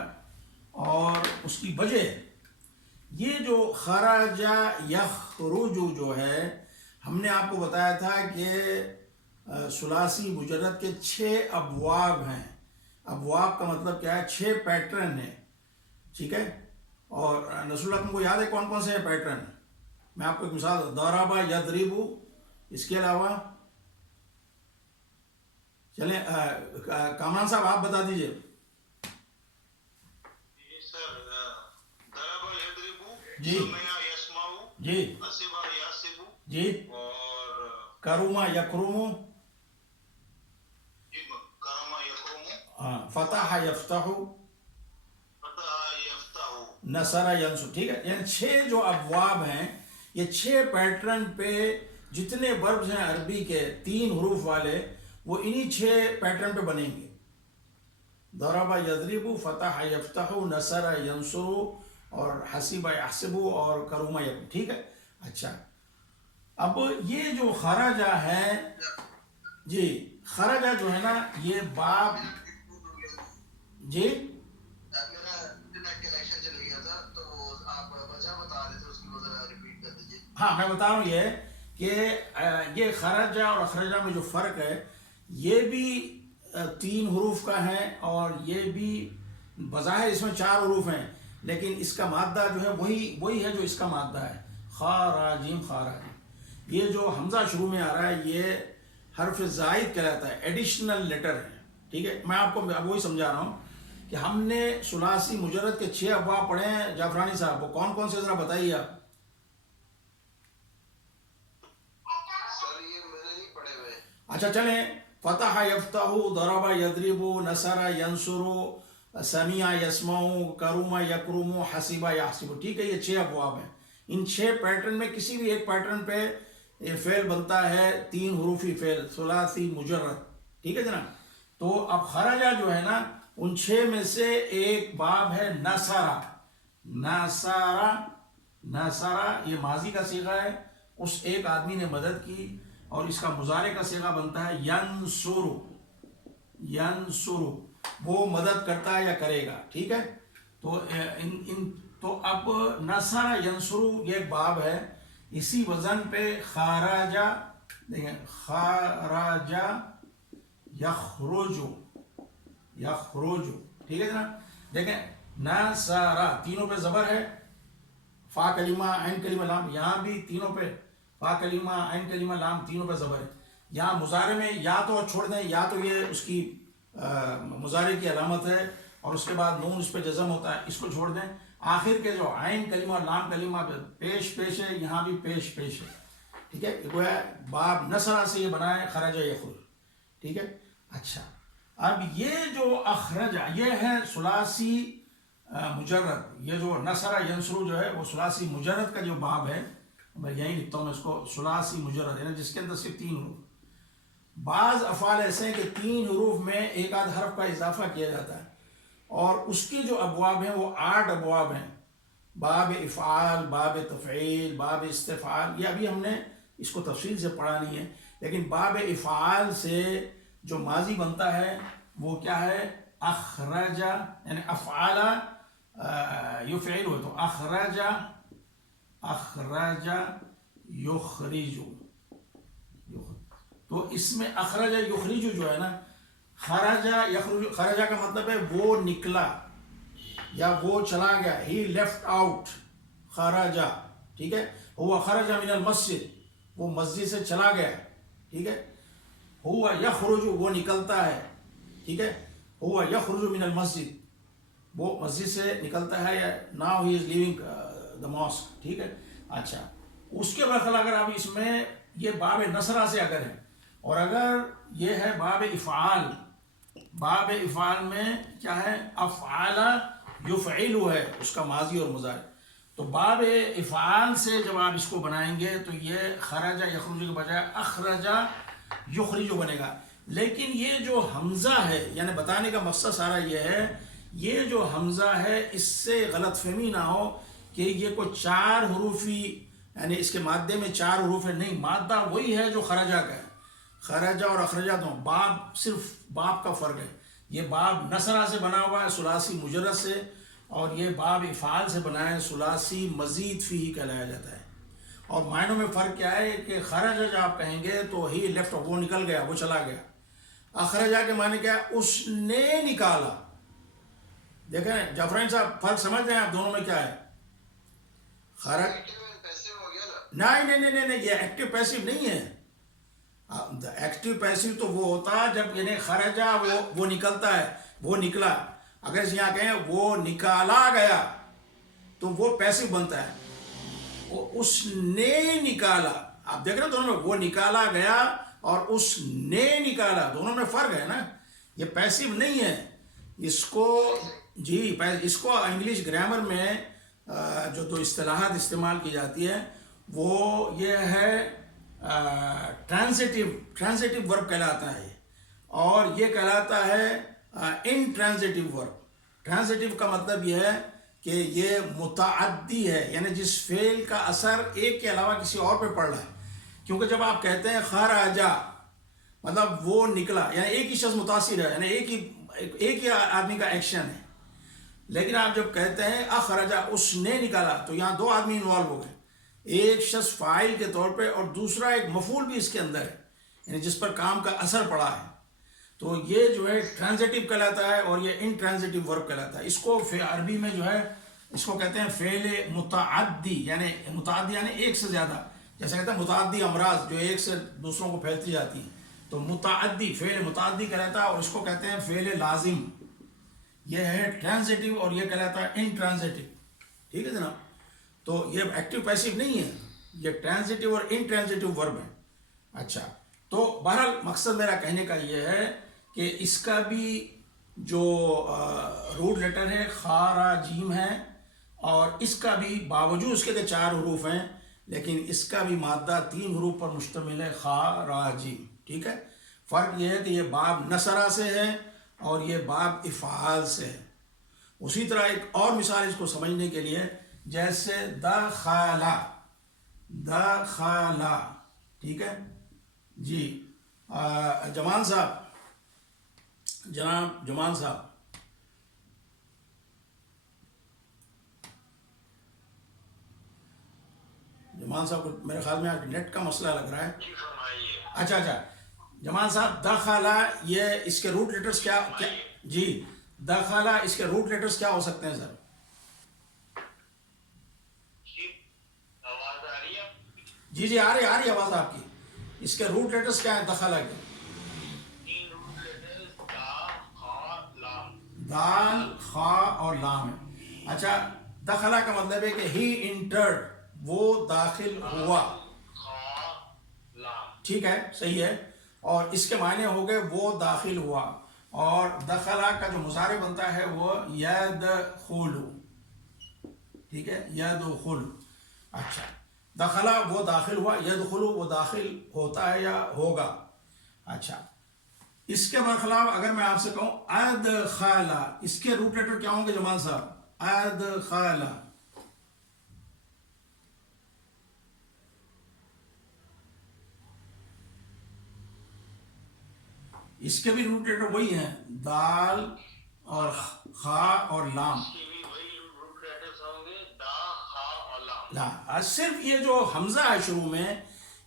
اور اس کی وجہ یہ جو خراجہ یخرج جو ہے, ہم نے آپ کو بتایا تھا کہ ثلاثی مجرد کے 6 ابواب ہیں. ابواب کا مطلب کیا ہے؟ 6 پیٹرن ہیں, ٹھیک ہے. اور نصر اللہ تم کو یاد ہے کون کون سے ہیں پیٹرن؟ میں آپ کو ایک مثال, ضربہ یضرب, اس کے علاوہ چلیں کامران صاحب آپ بتا دیجئے. جی جی جی, کروما یکروم, فتح یفتح, نصر ینصر, ٹھیک ہے. یعنی 6 جو ابواب ہیں, یہ 6 پیٹرن پہ جتنے وربز ہیں عربی کے 3 حروف والے, وہ انہی 6 پیٹرن پہ بنیں گے. ضرب یضرب, فتح یفتح, نصر ینصر, اور حسب یحسب, اور کروم یکروم, ٹھیک ہے. اچھا, اب یہ جو خراجہ ہے, جی خراجہ جو ہے نا, یہ باب, جی ہاں میں بتا رہا ہوں یہ کہ یہ خراجہ اور اخرجہ میں جو فرق ہے, یہ بھی 3 حروف کا ہے اور یہ بھی بظاہر اس میں 4 حروف ہیں, لیکن اس کا مادہ جو ہے وہی ہے جو اس کا مادہ ہے, خا, را, جیم, خا, را, جیم. یہ جو حمزہ شروع میں آ رہا ہے یہ حرف زائد کہلاتا ہے, ایڈیشنل لیٹر ہے, ٹھیک ہے. میں آپ کو وہی سمجھا رہا ہوں کہ ہم نے ثلاثی مجرد کے 6 ابواب پڑھے ہیں. جعفرانی صاحب وہ کون کون سے ذرا بتائیے آپ. اچھا چلیں، فتح یفتح، ضرب یضرب، نصر ینصر، سمیع یسمع، کرم یکرم، حسب یحسب. ٹھیک ہے، یہ 6 ابواب ہیں. ان 6 پیٹرن میں کسی بھی ایک پیٹرن پہ یہ فعل بنتا ہے 3 حروفی فعل ثلاثی مجرد. ٹھیک ہے جناب. تو اب خرجہ جو ہے نا، ان 6 میں سے ایک باب ہے نصرہ. نصرہ، نصرہ یہ ماضی کا صیغہ ہے، اس ایک آدمی نے مدد کی. اور اس کا مضارع کا صیغہ بنتا ہے ینصر. ینصر وہ مدد کرتا ہے یا کرے گا. ٹھیک ہے. تو تو اب نصر ینصر یہ ایک باب ہے. اسی وزن پہ خرج، دیکھیں خرج یخرج، یخرج. ٹھیک ہے جناب. دیکھیں نصر تینوں پہ زبر ہے، فا کلمہ عین کلمہ لام. یہاں بھی تینوں پہ فا کلمہ عین کلمہ لام تینوں پہ زبر ہے. یہاں مضارع میں یا تو چھوڑ دیں، یا تو یہ اس کی مضارع کی علامت ہے اور اس کے بعد نون اس پہ جزم ہوتا ہے، اس کو چھوڑ دیں. آخر کے جو عین کلمہ اور لام کلمہ پیش پیش ہے، یہاں بھی پیش پیش ہے. ٹھیک ہے. وہ ہے باب نصرہ سے یہ بنا ہے خرج یخرج. ٹھیک ہے. اچھا، اب یہ جو اخرجہ یہ ہے ثلاثی مجرد. یہ جو نصرہ ینصر جو ہے وہ ثلاثی مجرد کا جو باب ہے، میں یہیں لکھتا ہوں اس کو، ثلاثی مجرد یعنی جس کے اندر صرف 3 حروف. بعض افعال ایسے ہیں کہ 3 حروف میں ایک آدھ حرف کا اضافہ کیا جاتا ہے، اور اس کی جو ابواب ہیں وہ 8 ابواب ہیں. باب افعال، باب تفعیل، باب استفعال. یہ ابھی ہم نے اس کو تفصیل سے پڑھا نہیں ہے، لیکن باب افعال سے جو ماضی بنتا ہے وہ کیا ہے؟ اخرج، یعنی افعال یفعل ہو تو اخرج، اخرج یخرج. تو اس میں اخرج یخرج جو ہے نا، خرج یخرج، خرجہ کا مطلب ہے وہ نکلا یا وہ چلا گیا. ہی لیفٹ آؤٹ، خرجہ. ٹھیک ہے. ہوا خرج من المسجد، وہ مسجد سے چلا گیا. ٹھیک ہے. ہوا یخرج وہ نکلتا ہے. ٹھیک ہے. ہوا یخرج من المسجد وہ مسجد سے نکلتا ہے، یا now he is leaving the mask. ٹھیک ہے. اچھا، اس کے برخلاف اگر اب اس میں یہ باب نصرہ سے اگر ہے، اور اگر یہ ہے باب افعال، باب افعال میں کیا ہے؟ افعال یفعل ہے اس کا ماضی اور مضارع. تو باب افعال سے جب آپ اس کو بنائیں گے تو یہ خرج یخرج کے بجائے اخرج یخرج بنے گا. لیکن یہ جو حمزہ ہے، یعنی بتانے کا مقصد سارا یہ ہے، یہ جو حمزہ ہے اس سے غلط فہمی نہ ہو کہ یہ کوئی 4 حروفی، یعنی اس کے مادے میں 4 حروف ہے. نہیں، مادہ وہی ہے جو خرجہ کا ہے. خرجہ اور اخرجہ دو باب، صرف باب کا فرق ہے. یہ باب نصرہ سے بنا ہوا ہے ثلاثی مجرد سے، اور یہ باب افعال سے بنا ہے ثلاثی مزید فی کہلایا جاتا ہے. اور معنوں میں فرق کیا ہے کہ خرجہ جب آپ کہیں گے تو ہی لیفٹ، وہ نکل گیا، وہ چلا گیا. اخرجہ کے معنی کیا ہے؟ اس نے نکالا. دیکھیں جعفرین صاحب، فرق سمجھ رہے ہیں آپ دونوں میں کیا ہے؟ خرج نہیں، یہ ایکٹیو پیسیو نہیں ہے. ایکٹیو پیسیو تو وہ ہوتا ہے جب یعنی خرجہ وہ نکلتا ہے، وہ نکلا. اگر یہاں کہیں وہ نکالا گیا تو وہ پیسیو بنتا ہے. اس نے نکالا، آپ دیکھ رہے ہیں دونوں میں، وہ نکالا گیا اور اس نے نکالا، دونوں میں فرق ہے نا. یہ پیسیو نہیں ہے. اس کو اس کو انگلش گرامر میں جو 2 اصطلاحات استعمال کی جاتی ہے وہ یہ ہے ٹرانزیٹیو ورب کہلاتا ہے، اور یہ کہلاتا ہے انٹرانزیٹیو ورب. ٹرانزیٹیو کا مطلب یہ ہے کہ یہ متعدی ہے، یعنی جس فعل کا اثر ایک کے علاوہ کسی اور پہ پڑ رہا ہے. کیونکہ جب آپ کہتے ہیں خرجہ مطلب وہ نکلا، یعنی ایک ہی شخص متاثر ہے، یعنی ایک ہی آدمی کا ایکشن ہے. لیکن آپ جب کہتے ہیں اخرجہ اس نے نکالا، تو یہاں 2 آدمی انوالو ہو گئے، ایک شخص فاعل کے طور پہ اور دوسرا ایک مفعول بھی اس کے اندر ہے، یعنی جس پر کام کا اثر پڑا ہے. تو یہ جو ہے ٹرانزیٹیو کہلاتا ہے اور یہ انٹرانزیٹیو ورب کہلاتا ہے. اس کو عربی میں جو ہے اس کو کہتے ہیں فعل متعدی، یعنی متعدی یعنی ایک سے زیادہ. جیسے کہتے ہیں متعدی امراض جو ایک سے دوسروں کو پھیلتی جاتی ہیں، تو متعدی فعل متعدی کہلاتا ہے. اور اس کو کہتے ہیں فعل لازم. یہ ہے ٹرانزیٹیو اور یہ کہلاتا ہے انٹرانزیٹیو. ٹھیک ہے جناب. تو یہ ایکٹیو پیسیو نہیں ہے، یہ ٹرانزیٹیو اور انٹرانزیٹیو ورب ہے. اچھا، تو بہرحال مقصد میرا کہنے کا یہ ہے کہ اس کا بھی جو روٹ لیٹر ہے خا را جیم ہے، اور اس کا بھی باوجود اس کے کہ 4 حروف ہیں لیکن اس کا بھی مادہ 3 حروف پر مشتمل ہے، خا را جیم. ٹھیک ہے، فرق یہ ہے کہ یہ باب نصرہ سے ہے اور یہ باب افعال سے ہے. اسی طرح ایک اور مثال اس کو سمجھنے کے لیے، جیسے دخلا، دخلا. ٹھیک ہے جی. جمان صاحب، جناب جمان صاحب، جمان صاحب کو میرے خیال میں نیٹ کا مسئلہ لگ رہا ہے. جی فرمائیے. اچھا جمان صاحب، دخلا یہ اس کے روٹ لیٹرز کیا جی دخلا اس کے روٹ لیٹرز کیا ہو سکتے ہیں سر؟ جی آواز آ رہی ہے؟ جی آ رہی آواز آپ کی. اس کے روٹ لیٹرز کیا ہیں دخلا کے؟ 3 روٹ لیٹرز دا، خا، لام. دال، خا اور لام ہے. اچھا، دخلا کا مطلب ہے کہ ہی انٹرڈ، وہ داخل ہوا. خا، لام. ٹھیک ہے، صحیح ہے. اور اس کے معنی ہو گئے وہ داخل ہوا. اور دخلا کا جو مضارع بنتا ہے وہ یدخل. ٹھیک ہے، یدخل. اچھا، دخلا وہ داخل ہوا، یدخل وہ داخل ہوتا ہے یا ہوگا. اچھا، اس کے برخلاف اگر میں آپ سے کہوں ادخل، اس کے روٹ لیٹر کیا ہوں گے جمال صاحب؟ ادخل. اس کے بھی روٹ لیٹر وہی ہیں، دال اور خا اور لام. اس کے بھی وہی روٹ لیٹرز ہوں گے، دا، خا اور لام. صرف یہ جو حمزہ ہے شروع میں،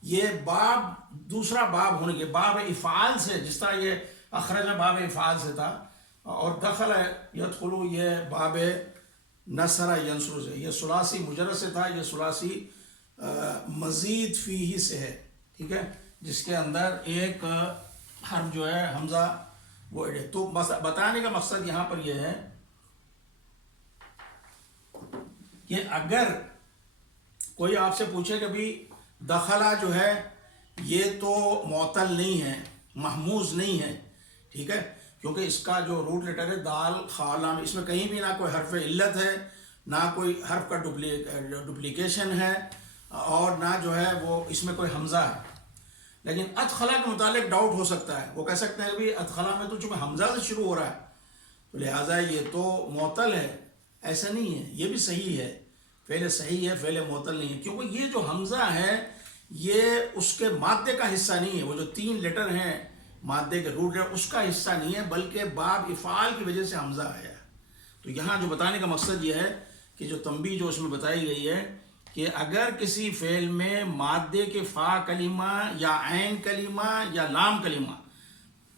یہ باب دوسرا باب ہونے کے باب افعال سے، جس طرح یہ اخرج باب افعال سے تھا، اور دخل یدخلو یہ باب نصر ینصر سے، یہ ثلاثی مجرد سے تھا، یہ ثلاثی مزید فیہ سے ہے. ٹھیک ہے، جس کے اندر ایک حرف جو ہے حمزہ وہ ایڈ ہے. تو بتانے کا مقصد یہاں پر یہ ہے کہ اگر کوئی آپ سے پوچھے کہ بھی دخلا جو ہے یہ تو معطل نہیں ہے، محموز نہیں ہے. ٹھیک ہے، کیونکہ اس کا جو روٹ لیٹر ہے دال، خا، لام، اس میں کہیں بھی نہ کوئی حرف علت ہے، نہ کوئی حرف کا ڈپلیکیشن ہے، اور نہ جو ہے وہ اس میں کوئی حمزہ ہے. لیکن ادخلا کے متعلق ڈاؤٹ ہو سکتا ہے. وہ کہہ سکتے ہیں کہ بھی ادخلا میں تو چونکہ حمزہ سے شروع ہو رہا ہے تو لہٰذا یہ تو معطل ہے. ایسا نہیں ہے، یہ بھی صحیح ہے، فعل صحیح ہے، فعل معطل نہیں ہے. کیونکہ یہ جو حمزہ ہے یہ اس کے مادے کا حصہ نہیں ہے. وہ جو 3 لیٹر ہیں مادے کے روٹ لیٹر، اس کا حصہ نہیں ہے، بلکہ باب افعال کی وجہ سے حمزہ آیا ہے. تو یہاں جو بتانے کا مقصد یہ ہے کہ جو تنبیہ جو اس میں بتائی گئی ہے کہ اگر کسی فعل میں مادے کے فا کلمہ یا عین کلمہ یا لام کلمہ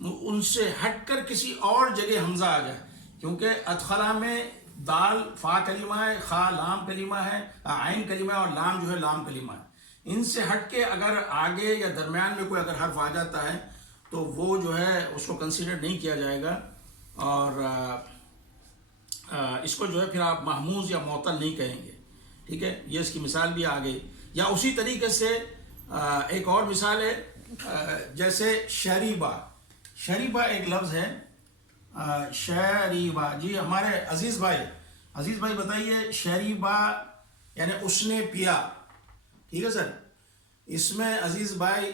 ان سے ہٹ کر کسی اور جگہ حمزہ آ جائے، کیونکہ ادخلا میں دال فا کلمہ ہے، خا لام کلمہ ہے، عین کلمہ ہے، اور لام جو ہے لام کلمہ ہے. ان سے ہٹ کے اگر آگے یا درمیان میں کوئی اگر حرف آ جاتا ہے تو وہ جو ہے اس کو کنسیڈر نہیں کیا جائے گا، اور اس کو جو ہے پھر آپ محموز یا معطل نہیں کہیں گے. ٹھیک ہے، یہ اس کی مثال بھی آ گئی. یا اسی طریقے سے ایک اور مثال ہے، جیسے شریبہ. شریبہ ایک لفظ ہے، شریبہ. جی ہمارے عزیز بھائی بتائیے، شریبہ یعنی اس نے پیا. ٹھیک ہے سر، اس میں عزیز بھائی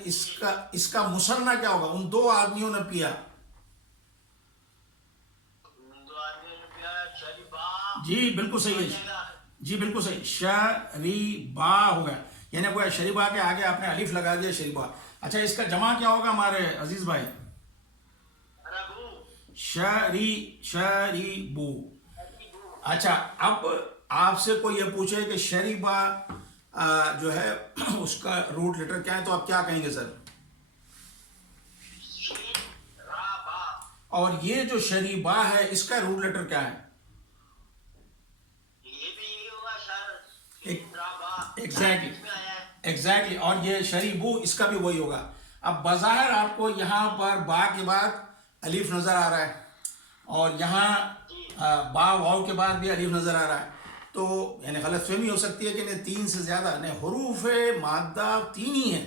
اس کا مثنیٰ کیا ہوگا؟ ان 2 آدمیوں نے پیا. جی بالکل صحیح ہے، جی بالکل صحیح، شریبہ ہو گیا. یعنی کوئی شریبہ کے آگے آپ نے الف لگا دیا، شریبہ. اچھا، اس کا جمع کیا ہوگا ہمارے عزیز بھائی؟ شریبو. اچھا، اب آپ سے کوئی یہ پوچھے کہ شریبہ جو ہے اس کا روٹ لیٹر کیا ہے تو آپ کیا کہیں گے سر؟ اور یہ جو شریبہ ہے اس کا روٹ لیٹر کیا ہے؟ ایگزیکٹلی. اور یہ شریبو اس کا بھی وہی ہوگا. اب بظاہر آپ کو یہاں پر با کے بعد الف نظر آ رہا ہے، اور یہاں با واو کے بعد بھی الف نظر آ رہا ہے، تو یعنی غلط فہمی ہو سکتی ہے کہ 3 سے زیادہ حروف مادہ 3 ہی ہیں.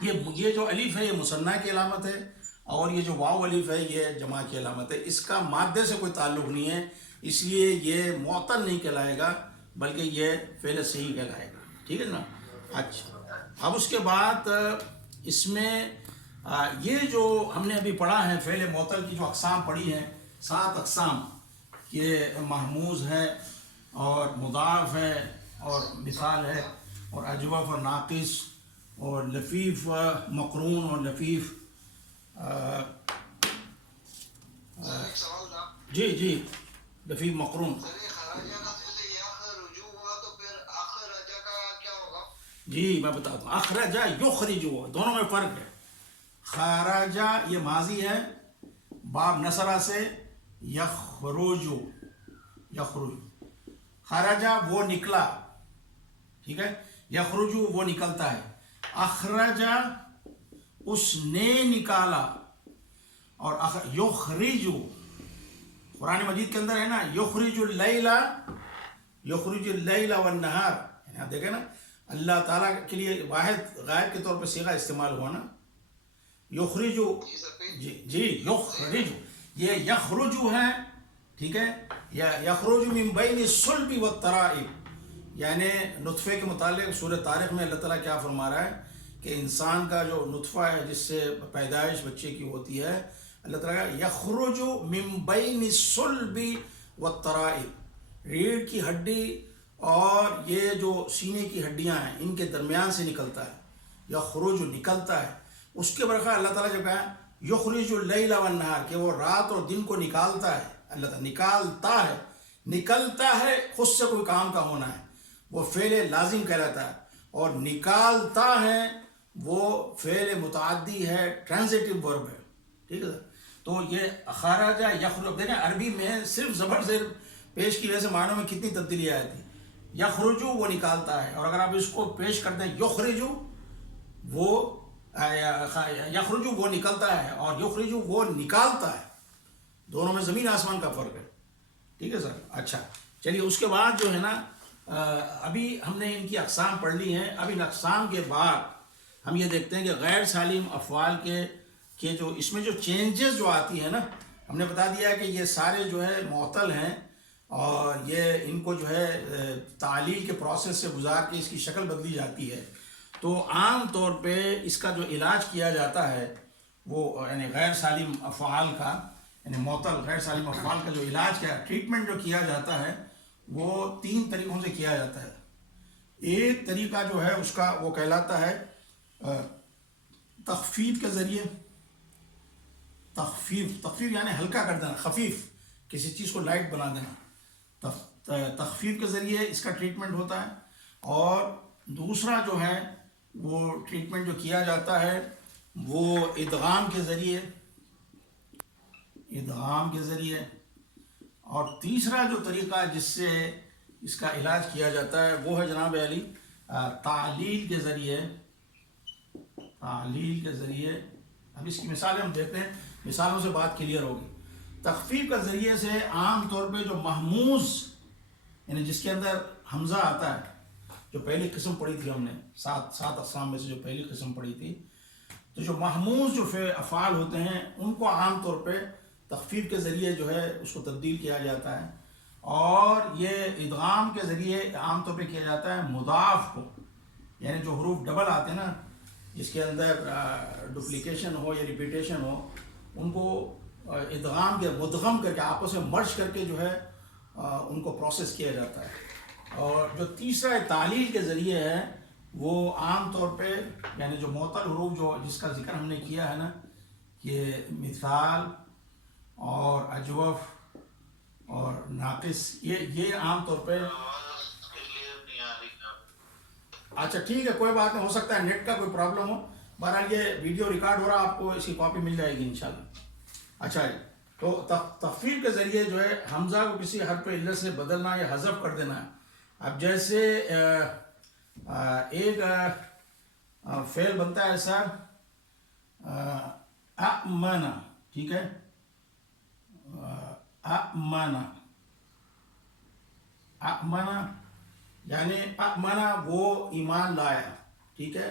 یہ جو الف ہے یہ مثنیٰ کی علامت ہے، اور یہ جو واو الف ہے یہ جمع کی علامت ہے. اس کا مادے سے کوئی تعلق نہیں ہے، اس لیے یہ معطل نہیں کہلائے گا بلکہ یہ فعل صحیح کہلائے گا. ٹھیک ہے نا. اچھا، اب اس کے بعد اس میں یہ جو ہم نے ابھی پڑھا ہے فعل معطل کی جو اقسام پڑھی ہیں 7 اقسام، یہ محموز ہے اور مضاعف ہے اور مثال ہے اور اجوف اور ناقص اور لفیف مقرون اور لفیف سر ایک سوال تھا. جی لفیف مقرون. سر یہ خراجہ کا جیسے یخرجو ہوا تو پھر اخرجہ کا کیا ہوگا؟ جی میں بتاتا ہوں. اخرجہ یخرجو، دونوں میں فرق ہے. خراجہ یہ ماضی ہے باب نصرہ سے، یخرجو خراجہ وہ نکلا، ٹھیک ہے. یخرجو وہ نکلتا ہے. اخرجہ اس نے نکالا. اور یخرجو قرآن مجید کے اندر ہے نا، یخرج اللیل والنہار. آپ دیکھیں نا اللہ تعالیٰ کے لیے واحد غائب کے طور پہ صیغہ استعمال ہوا نا، یخرجو. جی یخرجو، یہ یخرجو ہے، ٹھیک ہے. یخرج من بین الصلب والترائب، یعنی نطفے کے متعلق سورہ طارق میں اللہ تعالیٰ کیا فرما رہا ہے کہ انسان کا جو نطفہ ہے جس سے پیدائش بچے کی ہوتی ہے، اللہ تعالیٰ کا یخرج من بین الصلب والترائب، ریڑھ کی ہڈی اور یہ جو سینے کی ہڈیاں ہیں ان کے درمیان سے نکلتا ہے. یخرج نکلتا ہے. اس کے برخلاف اللہ تعالیٰ جب کہا یخرج اللیل والنہار کہ وہ رات اور دن کو نکالتا ہے، اللہ تعالیٰ نکلتا ہے خود سے کوئی کام کا ہونا ہے وہ فعل لازم کہلاتا ہے، اور نکالتا ہے وہ فعل متعدی ہے، ٹرانزیٹو ورب ہے. ٹھیک ہے. تو یہ خراجہ یخرج، دیکھیں عربی میں صرف زبر زیر پیش کی وجہ سے معنوں میں کتنی تبدیلی آئی تھی. یخرجو وہ نکالتا ہے، اور اگر آپ اس کو پیش کر دیں یخرجو وہ یخرجو وہ نکلتا ہے اور یخرجو وہ نکالتا ہے، دونوں میں زمین آسمان کا فرق ہے. ٹھیک ہے سر. اچھا چلیے، اس کے بعد جو ہے نا ابھی ہم نے ان کی اقسام پڑھ لی ہیں. اب ان اقسام کے بعد ہم یہ دیکھتے ہیں کہ غیر سالم افعال کے جو اس میں جو چینجز جو آتی ہیں نا، ہم نے بتا دیا کہ یہ سارے جو ہے معطل ہیں اور یہ ان کو جو ہے تعلیل کے پروسیس سے گزار کے اس کی شکل بدلی جاتی ہے. تو عام طور پہ اس کا جو علاج کیا جاتا ہے وہ یعنی غیر سالم افعال کا، یعنی معطل غیر سالم افعال کا جو علاج کیا ٹریٹمنٹ جو کیا جاتا ہے وہ 3 طریقوں سے کیا جاتا ہے. ایک طریقہ جو ہے اس کا وہ کہلاتا ہے تخفیف کے ذریعے. تخفیف یعنی ہلکا کر دینا، خفیف کسی چیز کو لائٹ بنا دینا. تخفیف کے ذریعے اس کا ٹریٹمنٹ ہوتا ہے. اور دوسرا جو ہے وہ ٹریٹمنٹ جو کیا جاتا ہے وہ ادغام کے ذریعے. اور تیسرا جو طریقہ جس سے اس کا علاج کیا جاتا ہے وہ ہے جناب علی تعلیل کے ذریعے. اب اس کی مثالیں ہم دیکھتے ہیں، مثالوں سے بات کلیئر ہوگی. تخفیف کا ذریعے سے عام طور پہ جو محموز یعنی جس کے اندر حمزہ آتا ہے، جو پہلی قسم پڑھی تھی ہم نے 7 اقسام میں سے جو پہلی قسم پڑھی تھی، تو جو محموز جو افعال ہوتے ہیں ان کو عام طور پہ تخفیف کے ذریعے جو ہے اس کو تبدیل کیا جاتا ہے. اور یہ ادغام کے ذریعے عام طور پہ کیا جاتا ہے مضاعف کو، یعنی جو حروف ڈبل آتے ہیں نا جس کے اندر ڈپلیکیشن ہو یا ریپیٹیشن ہو، ان کو ادغام کے مدغم کر کے آپس میں مرج کر کے جو ہے ان کو پروسیس کیا جاتا ہے. اور جو تیسرا تعلیل کے ذریعے ہے وہ عام طور پہ یعنی جو معطل حروف جو جس کا ذکر ہم نے کیا ہے نا کہ مثال اور اجوف اور ناقص، یہ عام طور پہ. اچھا ٹھیک ہے، کوئی بات نہیں، ہو سکتا ہے نیٹ کا کوئی پرابلم ہو. بہرحال یہ ویڈیو ریکارڈ ہو رہا، آپ کو اس کی کاپی مل جائے گی انشاءاللہ. اچھا جی، تو تخفیف کے ذریعے جو ہے حمزہ کو کسی حرف علت سے بدلنا یا حذف کر دینا ہے. اب جیسے ایک فعل بنتا ہے ایسا اَأْمَنَ، ٹھیک ہے، اَأْمَنَ یعنی اَأْمَنَ وہ ایمان لایا، ٹھیک ہے.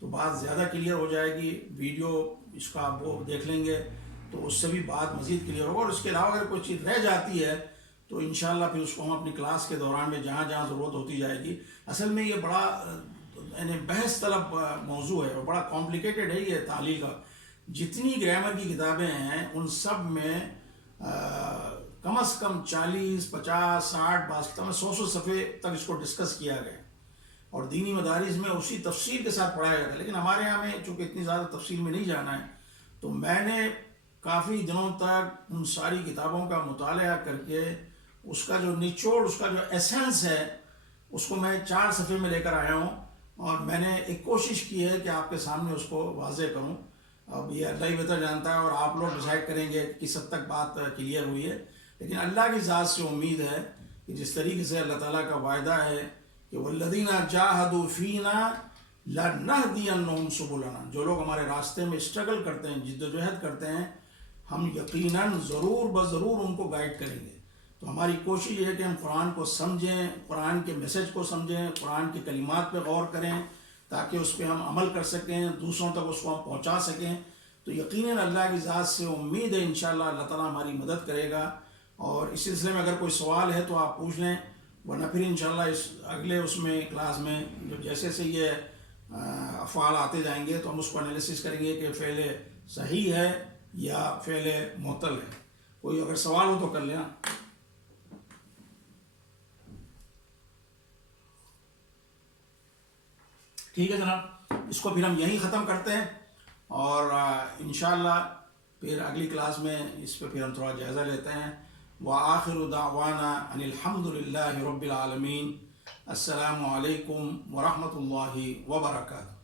تو بات زیادہ کلیئر ہو جائے گی. ویڈیو اس کا آپ وہ دیکھ لیں گے تو اس سے بھی بات مزید کلیئر ہوگا. اور اس کے علاوہ اگر کوئی چیز رہ جاتی ہے تو انشاءاللہ پھر اس کو ہم اپنی کلاس کے دوران میں جہاں جہاں ضرورت ہوتی جائے گی. اصل میں یہ بڑا یعنی بحث طلب موضوع ہے اور بڑا کمپلیکیٹڈ ہے یہ تعلیل کا. جتنی گرامر کی کتابیں ہیں ان سب میں کم از کم 40 50 60 بعض کتابوں میں 100 صفحے تک اس کو ڈسکس کیا گیا اور دینی مدارس میں اسی تفصیل کے ساتھ پڑھایا جاتا ہے. لیکن ہمارے یہاں میں چونکہ اتنی زیادہ تفصیل میں نہیں جانا ہے تو میں نے کافی دنوں تک ان ساری کتابوں کا مطالعہ کر کے اس کا جو نچوڑ اس کا جو ایسنس ہے اس کو میں 4 صفحے میں لے کر آیا ہوں اور میں نے ایک کوشش کی ہے کہ آپ کے سامنے اس کو واضح کروں. اب یہ اللہ ہی بہتر جانتا ہے اور آپ لوگ ڈیسائیڈ کریں گے کس حد تک بات کلیئر ہوئی ہے. لیکن اللہ کی ذات سے امید ہے کہ جس طریقے سے اللہ تعالیٰ کا وعدہ ہے کہ والذین جاہدوا فینا لنہدینہم سبلنا، جو لوگ ہمارے راستے میں اسٹرگل کرتے ہیں، جد و جہد کرتے ہیں، ہم یقیناً ضرور بضرور ان کو گائیڈ کریں گے. تو ہماری کوشش یہ ہے کہ ہم قرآن کو سمجھیں، قرآن کے میسج کو سمجھیں، قرآن کے کلمات پہ غور کریں تاکہ اس پہ ہم عمل کر سکیں، دوسروں تک اس کو ہم پہنچا سکیں. تو یقیناً اللہ کی ذات سے امید ہے انشاءاللہ اللہ تعالیٰ ہماری مدد کرے گا. اور اس سلسلے میں اگر کوئی سوال ہے تو آپ پوچھ لیں، ورنہ پھر انشاءاللہ اس اگلے اس میں کلاس میں جو جیسے سے یہ افعال آتے جائیں گے تو ہم اس کو انالیسس کریں گے کہ فعل صحیح ہے یا فعل معطل ہے. کوئی اگر سوال ہو تو کر لینا. ٹھیک ہے جناب، اس کو پھر ہم یہیں ختم کرتے ہیں اور انشاءاللہ پھر اگلی کلاس میں اس پہ پھر ہم تھوڑا جائزہ لیتے ہیں. وآخر دعوانا ان الحمد للہ رب العالمین. السلام علیکم ورحمۃ اللہ وبرکاتہ.